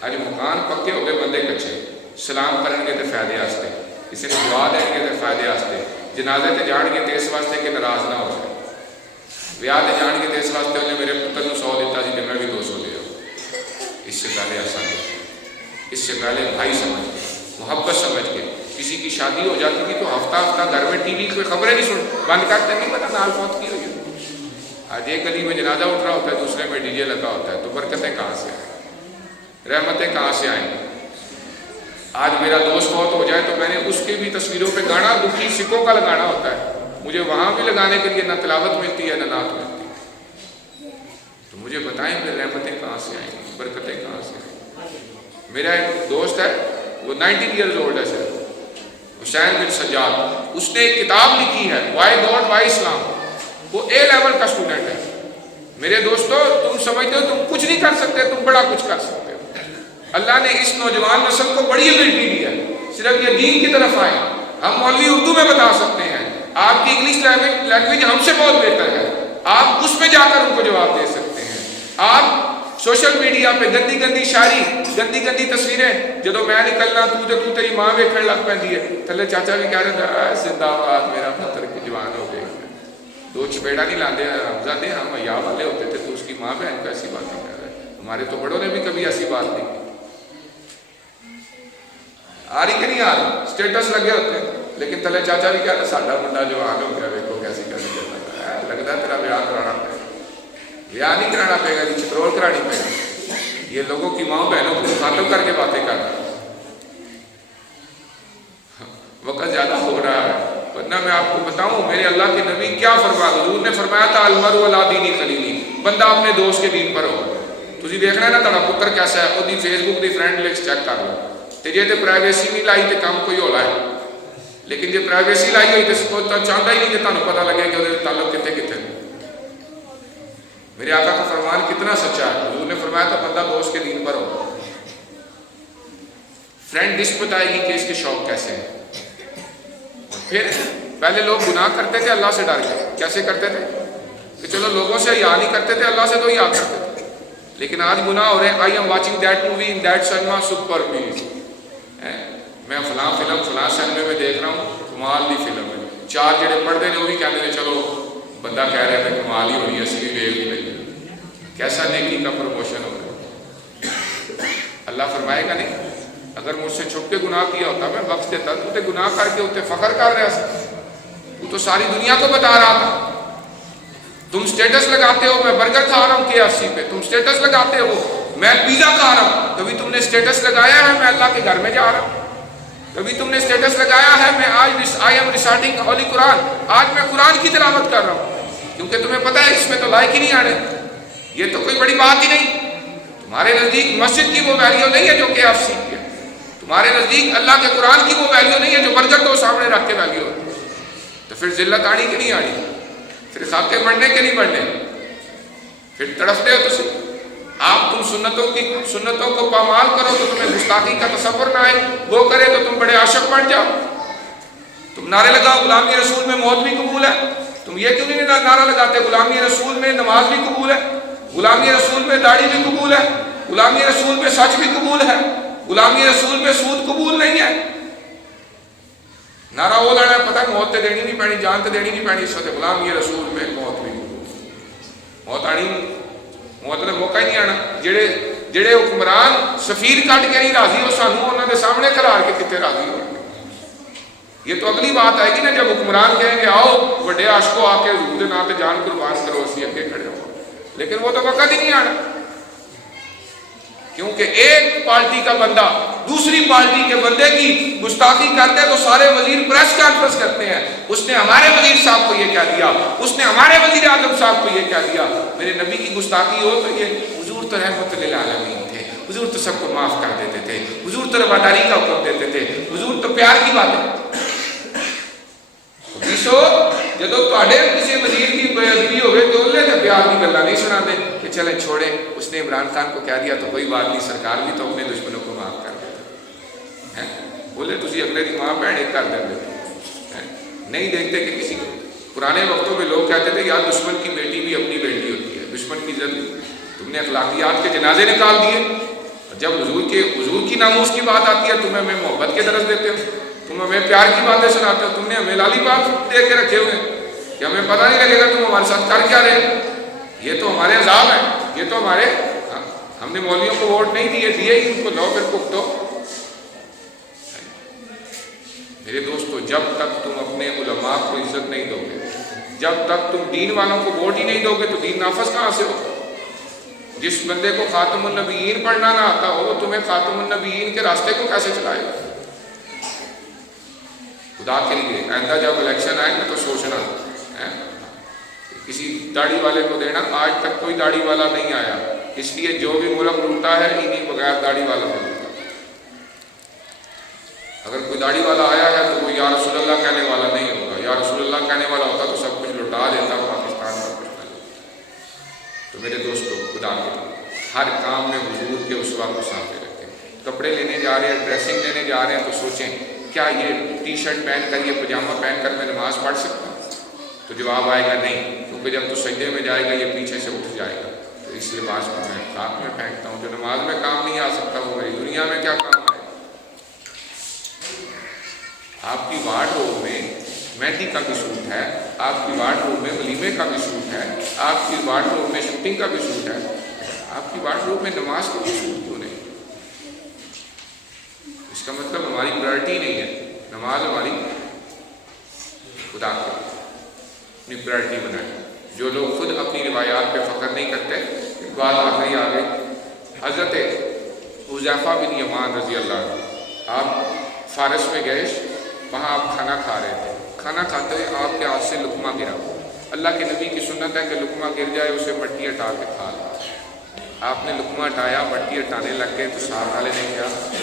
آج مکان پکے ہو گئے, بندے کچے. سلام کریں گے تو فائدے واسطے, کسی نے دعا دیں گے تو فائدے واسطے, جنازے تے جان گے تو اس واسطے کہ ناراض نہ ہو جائے, ویاہ تے جان گے تو اس واسطے انہیں میرے پتر کو 100 دیتا جی میں بھی 200 دے آؤں. اس سے پہلے ایسا نہیں, اس سے پہلے بھائی سمجھ کے, محبت سمجھ کے. کسی کی شادی ہو جاتی تھی تو ہفتہ ہفتہ گھر میں ٹی وی پہ خبریں نہیں سن, بند کرتے نہیں پتا نال فوت کی ہوئی. آج ایک گلی میں جنازہ اٹھ رہا ہوتا ہے, دوسرے میں ڈی جے لگا ہوتا ہے, تو برکتیں کہاں سے آئیں, رحمتیں کہاں سے آئیں گی؟ آج میرا دوست فوت ہو جائے تو میں نے اس کی بھی تصویروں پہ گانا دکھی سکھوں کا لگانا ہوتا ہے, مجھے وہاں بھی لگانے کے لیے نہ تلاوت ملتی ہے نہ نعت ملتی. تو مجھے بتائیں پھر رحمتیں کہاں سے آئیں گی, برکتیں کہاں سے آئیں گی؟ میرا ایک دوست ہے, وہ 90 ایئرز اولڈ ہے صرف, حسین بن سجاد. اس نے ایک کتاب لکھی ہے وائی گاڈ وائی اسلام. وہ اے لیول کا اسٹوڈنٹ ہے. میرے دوستو تم سمجھتے ہو تم کچھ نہیں کر سکتے, تم بڑا کچھ کر سکتے ہو. اللہ نے اس نوجوان نسل کو بڑی ایبلٹی دی ہے, صرف یہ دین کی طرف آئے. ہم مولوی اردو میں بتا سکتے ہیں, آپ کی انگلش لینگویج ہم سے بہت بہتر ہے, آپ اس میں جا کر ان کو جواب دے سکتے ہیں. آپ سوشل میڈیا پہ گندی گندی شاعری, گندی گندی تصویریں, جدو میں نکلنا تو تیری ماں ویکھن لگ پیندی ہے, تھلے چاچا بھی کہہ رہے تھے زندہ آباد میرا پتر کی جوان ہو گئی. 2 چپیڑا نہیں لاندے حمزہ دے, ہم حیا والے ہوتے تھے تو اس کی ماں بہن کو ایسی بات نہیں کہہ رہے. ہمارے تو بڑوں نے بھی کبھی ایسی بات نہیں کی. آ رہی کہ نہیں آ رہی, اسٹیٹس لگے ہوتے ہیں, لیکن تھلے چاچا بھی کہہ رہے ساڈا منڈا جوان ہو گیا, ویکھو کیسی کیسی کرتا ہے, لگتا ہے تیرا بیاہ کرانا پڑے گا. بیاہ نہیں کرانا پڑے گا جی, چترول کرانی پڑے گا. یہ لوگوں کی ماں بہنوں کو مخاطب کر کے باتیں کرنا. وقت زیادہ ہو رہا ہے, ورنہ میں آپ کو بتاؤں میرے اللہ کے نبی کیا فرمایا. حضور نے فرمایا تھا المرء علی دین خلیلہ, بندہ اپنے دوست کے دین پر ہو. تسی دیکھنا ہے نا تہاڈا پتر کیسا ہے, اودی فیس بک دی فرینڈ لسٹ چیک کر لو. تے جے تے پرائیویسی نہیں لائی تے کام کوئی ہولا ہے، لیکن جے پرائیویسی لائی ہوئی تے کوئی تو چاہتا ہی نہیں کہ تمہیں پتہ لگے کہ وہ تعلق کتنے کتنے۔ میرے آقا کا فرمان کتنا سچا ہے، حضور نے فرمایا تھا بندہ دوست کے دین پر ہو، فرینڈ لسٹ بتائے گی کہ اس کے شوق کیسے ہیں۔ اور پھر پہلے لوگ گناہ کرتے تھے اللہ سے ڈر کے، کیسے کرتے تھے کہ چلو لوگوں سے حیا نہیں کرتے تھے، اللہ سے تو حیا کرتے تھے، لیکن آج گناہ ہو رہے ہیں۔ I am watching that movie in that cinema super please, میں فلاں فلم فلاں سنیما میں دیکھ رہا ہوں، کمال دی فلم ہے، چار جڑے پڑھتے ہیں وہ بھی کہتے ہیں چلو بندہ کہہ رہے تھے کمال ہی ہونی ہے، اسی بھی دیکھ لی لگی۔ کیسا نیکی کا پروموشن ہو رہا ہے۔ اللہ فرمائے گا نہیں اگر مجھ سے چھپ کے گناہ کیا ہوتا میں بخش دیتا، تو تے گناہ کر کے اتنے فخر کر رہا تھا، تو ساری دنیا کو بتا رہا تھا۔ تم سٹیٹس لگاتے ہو میں برگر کھا رہا ہوں KFC پہ، تم سٹیٹس لگاتے ہو میں پیزا کھا رہا ہوں، کبھی تم نے سٹیٹس لگایا ہے میں اللہ کے گھر میں جا رہا ہوں، کبھی تم نے سٹیٹس لگایا ہے میں آج آئی ایم ریسائٹنگ ہولی قرآن، آج میں قرآن کی تلاوت کر رہا ہوں، کیونکہ تمہیں پتہ ہے اس میں تو لائق ہی نہیں آنے، یہ تو کوئی بڑی بات ہی نہیں۔ تمہارے نزدیک مسجد کی وہ ویلیو نہیں ہے جو KFC کی ہے، تمہارے نزدیک اللہ کے قرآن کی وہ ویلیو نہیں ہے جو برگر تو سامنے رکھ کے ویلیو ہے، تو پھر ذلت آنی کہ نہیں آنی، پھر خاکے بڑھنے کے نہیں بڑھنے، پھر تڑفتے ہو تو آپ تم سنتوں کو پامال کرو تو تمہیں گستاخی کا تصور نہ آئے، وہ کرے تو تم بڑے عاشق بن جاؤ۔ تم نعرے لگاؤ غلامی رسول میں موت بھی قبول ہے، تم یہ کیوں نہیں نعرہ لگاتے غلامی رسول میں نماز بھی قبول ہے، غلامی رسول میں داڑھی بھی قبول ہے، غلامی رسول میں سچ بھی قبول ہے، غلامی رسول میں سود قبول نہیں ہے۔ نعرہ وہ لڑا ہے، پتہ ہے موت تے دینی نہیں پینی، جان تے دینی نہیں پینی، اس وقت غلامی رسول میں موت بھی قبول، موت آنی موت نے موقع ہی نہیں آنا۔ جڑے حکمران سفیر کٹ کے نہیں راضی ہو سانو انہوں نے سامنے کھلار کے کتنے راضی ہو۔ یہ تو اگلی بات آئے گی نا جب حکمران کہیں گے آؤ بڑے عاشقوں آ کے حضور دے نام تے جان قربان کرو، اسی اگے کھڑے ہو، لیکن وہ تو وقت ہی نہیں آنا، کیونکہ ایک پارٹی کا بندہ دوسری پارٹی کے بندے کی گستاخی کرتے تو سارے وزیر پریس کانفرنس کرتے ہیں، اس نے ہمارے وزیر صاحب کو یہ کہہ دیا، اس نے ہمارے وزیر اعظم صاحب کو یہ کہہ دیا۔ میرے نبی کی گستاخی ہو تو یہ حضور تو رحمت للعالمین تھے، حضور تو سب کو معاف کر دیتے تھے، حضور تو رواداری کا حکم دیتے تھے، حضور تو پیار کی باتیں۔ جدو تواڈے کسی وزیر کی بے ادبی ہوئے تو انہیں تو پیار کی گلا نہیں سنا دے کہ چلیں چھوڑیں، اس نے عمران خان کو کہہ دیا تو کوئی بات نہیں، سرکار بھی تو اپنے دشمنوں کو معاف کر دیتے ہیں، بولے تسی اگلے دی ماں بہن ایک کر دیں گے، نہیں دیکھتے کہ کسی پرانے وقتوں میں لوگ کہتے تھے یار دشمن کی بیٹی بھی اپنی بیٹی ہوتی ہے، دشمن کی عزت تم نے اخلاقیات کے جنازے نکال دیے، جب حضور کی ناموس کی بات آتی ہے تمہیں ہمیں محبت کے درس دیتے ہو، تم ہمیں پیار کی باتیں سناتے ہو، تم نے ہمیں لالی باپ دے کے رکھے ہوئے کہ ہمیں پتہ نہیں لگے گا تم ہمارے ساتھ کر کیا رہے، یہ تو ہمارے عذاب ہے، یہ تو ہمارے ہم نے مولویوں کو ووٹ نہیں دیے ہی ان کو لو پھر پختو۔ میرے دوستو جب تک تم اپنے علماء کو عزت نہیں دو گے، جب تک تم دین والوں کو ووٹ ہی نہیں دو گے تو دین نافذ کہاں سے ہو؟ جس بندے کو خاتم النبیین پڑھنا نہ آتا ہو وہ تمہیں خاتم النبیین کے راستے کو کیسے چلائے گا؟ خدا کے لیے آئندہ جب الیکشن آئے گا تو سوچنا کسی داڑھی والے کو دینا، آج تک کوئی داڑھی والا نہیں آیا، اس لیے جو بھی ملک لوٹتا ہے انہیں بغیر داڑھی والا نہیں لوٹتا۔ اگر کوئی داڑھی والا آیا ہے تو وہ یا رسول اللہ کہنے والا نہیں ہوگا، یا رسول اللہ کہنے والا ہوتا تو سب کچھ لوٹا دیتا پاکستان کا کچھ نہیں۔ تو میرے دوستو خدا کے لیے ہر کام میں حضور کے اسوہ کو سامنے رکھیں، کپڑے لینے جا رہے ہیں، ڈریسنگ لینے جا رہے ہیں تو سوچیں کیا یہ ٹی شرٹ پہن کر یہ پجامہ پہن کر میں نماز پڑھ سکتا ہوں؟ تو جواب آئے گا نہیں، کیونکہ جب تو سجدے میں جائے گا یہ پیچھے سے اٹھ جائے گا، تو اس لباس کو میں خاک میں پھینکتا ہوں، جو نماز میں کام نہیں آ سکتا وہ میری دنیا میں کیا کام آئے؟ آپ کی وارڈ روم میں مہندی کا بھی سوٹ ہے، آپ کی وارڈ روم میں ولیمے کا بھی سوٹ ہے، آپ کی وارڈ روم میں شوٹنگ کا بھی سوٹ ہے، آپ کی وارڈ روم میں نماز کا بھی سوٹ کیوں نہیں؟ اس کا مطلب ہماری پرائرٹی نہیں ہے، نماز ہماری خدا کے اپنی پرائرٹی بنائیں۔ جو لوگ خود اپنی روایات پہ فخر نہیں کرتے، ایک بات آخری آ گئی، حضرت حذیفہ بن یمان رضی اللہ عنہ آپ فارس میں گئے، وہاں آپ کھانا کھا رہے تھے، کھانا کھاتے ہوئے آپ کے ہاتھ سے لقمہ گرا، اللہ کے نبی کی سنت ہے کہ لقمہ گر جائے اسے مٹی ہٹا کے کھا لیں، آپ نے لقمہ ہٹایا، بٹی ہٹانے لگ گئے تو ساتھ والے نے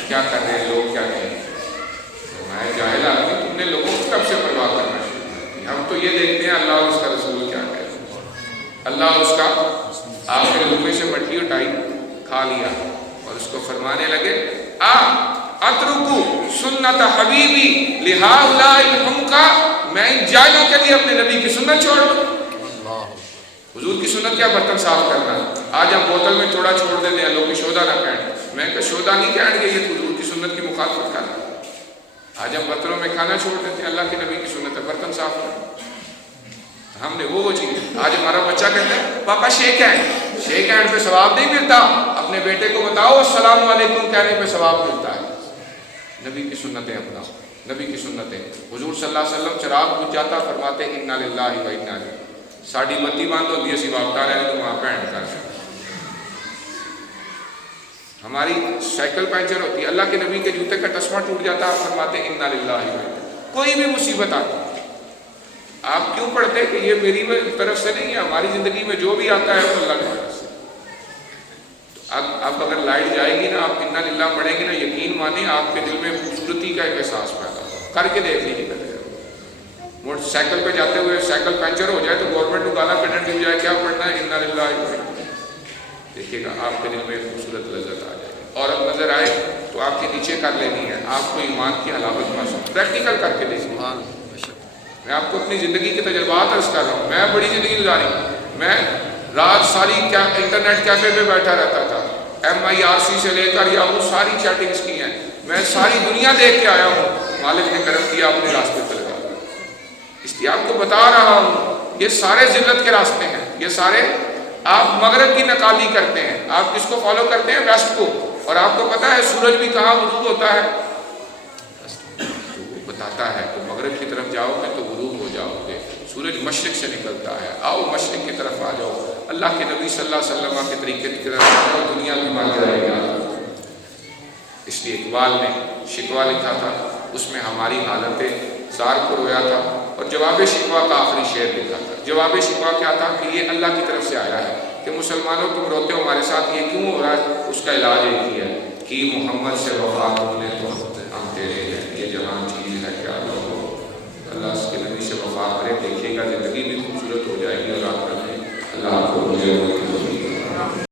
کیا کر رہے ہیں لوگ، کیا کہیں گے؟ میں جاہل آدمی، تم نے لوگوں کو کب سے پرواہ کرنا ہے؟ ہم تو یہ دیکھتے ہیں اللہ اور اس کا رسول کیا کہتے ہیں، اللہ اور اس کا۔ آپ نے لقمے سے بٹی اٹھائی، کھا لیا اور اس کو فرمانے لگے اترکو سنت حبیبی لہؤلاء الحمقى، میں ان جاہلوں کے لیے اپنے نبی کی سنت چھوڑ دوں۔ حضور کی سنت کیا؟ برتن صاف کرنا۔ آج ہم بوتل میں تھوڑا چھوڑ دیتے ہیں، لوگ شودا نہ کہیں، میں کہ شودا نہیں کہیں گے، یہ تو حضور کی سنت کی مخالفت کرنا۔ آج ہم برتنوں میں کھانا چھوڑ دیتے ہیں، اللہ کے نبی کی سنت ہے برتن صاف کرنا۔ ہم نے وہ چیز، آج ہمارا بچہ کہتا ہے پاپا شیک ہینڈ، شیک ہینڈ پہ ثواب نہیں ملتا، اپنے بیٹے کو بتاؤ السلام علیکم کہنے پہ ثواب ملتا ہے۔ نبی کی سنتیں اپنا، نبی کی سنتیں۔ حضور صلی اللہ علیہ وسلم چراغ بجھ جاتا، فرماتے انا للہ و انا الیہ، ساڑی بتی باندھ ہوتی ہے، اسی واپتا رہے تو وہاں پینٹ کر۔ ہماری سائیکل پنچر ہوتی ہے، اللہ کے نبی کے جوتے کا ٹسمہ ٹوٹ جاتا، آپ فرماتے انا للہ و انا الیہ۔ کوئی بھی مصیبت آتی آپ کیوں پڑھتے کہ یہ میری طرف سے نہیں ہے، ہماری زندگی میں جو بھی آتا ہے وہ اللہ کی طرف سے۔ اب اگر لائٹ جائے گی نا، آپ انا للہ پڑھیں گے نا، یقین مانیں آپ کے دل میں خوبصورتی کا ایک احساس پیدا ہو، کر کے دیکھ لیجیے۔ موٹر سائیکل پہ جاتے ہوئے سائیکل پنچر ہو جائے تو گورنمنٹ کو گالا کٹن کی بجائے کیا پڑھنا ہے؟ انا للہ و انا الیہ۔ دیکھیے گا آپ کے دل میں ایک خوبصورت لذت آ جائے گی، اور اب نظر آئے تو آپ کے نیچے کر لینی ہے، آپ کو ایمان کی حلاوت محسوس، پریکٹیکل کر کے دیکھیے۔ میں آپ کو اپنی زندگی کے تجربات عرض کر رہا ہوں، میں بڑی زندگی گزاری، میں رات ساری انٹرنیٹ کیفے پہ بیٹھا رہتا تھا، MIRC سے لے کر یا وہ ساری چیٹنگز کی ہیں، میں ساری دنیا دیکھ کے آیا ہوں، مالک نے کرم کیا اپنے راستے پہ لگا۔ اس لیے آپ کو بتا رہا ہوں، یہ سارے ذلت کے راستے ہیں، یہ سارے آپ مغرب کی نقالی کرتے ہیں، آپ کس کو فالو کرتے ہیں؟ ویسٹ کو۔ اور آپ کو پتا ہے سورج بھی کہاں غروب ہوتا ہے؟ بتاتا ہے کہ مغرب کی طرف جاؤ گے تو غروب ہو جاؤ گے، سورج مشرق سے نکلتا ہے، آؤ مشرق کی طرف آ جاؤ، اللہ کے نبی صلی اللہ علیہ وسلم کے طریقے کی طرف آ جاؤ، دنیا بھی مان جائے گا۔ اس لیے اقبال نے شکوہ لکھا تھا، اس میں ہماری حالت زار کو رویا تھا، اور جواب شکوہ کا آخری شعر لکھا تھا۔ جواب شکوہ کیا تھا کہ یہ اللہ کی طرف سے آیا ہے کہ مسلمانوں تم روتے ہو ہمارے ساتھ، یہ کیوں ہو رہا ہے؟ اس کا علاج ایک ہی ہے کہ محمد سے وفا تم نے تو ہم تیرے ہیں، یہ جہاں چیز ہے کیا لوگوں، اللہ اس کے نبی سے وفا کرے، دیکھیے گا زندگی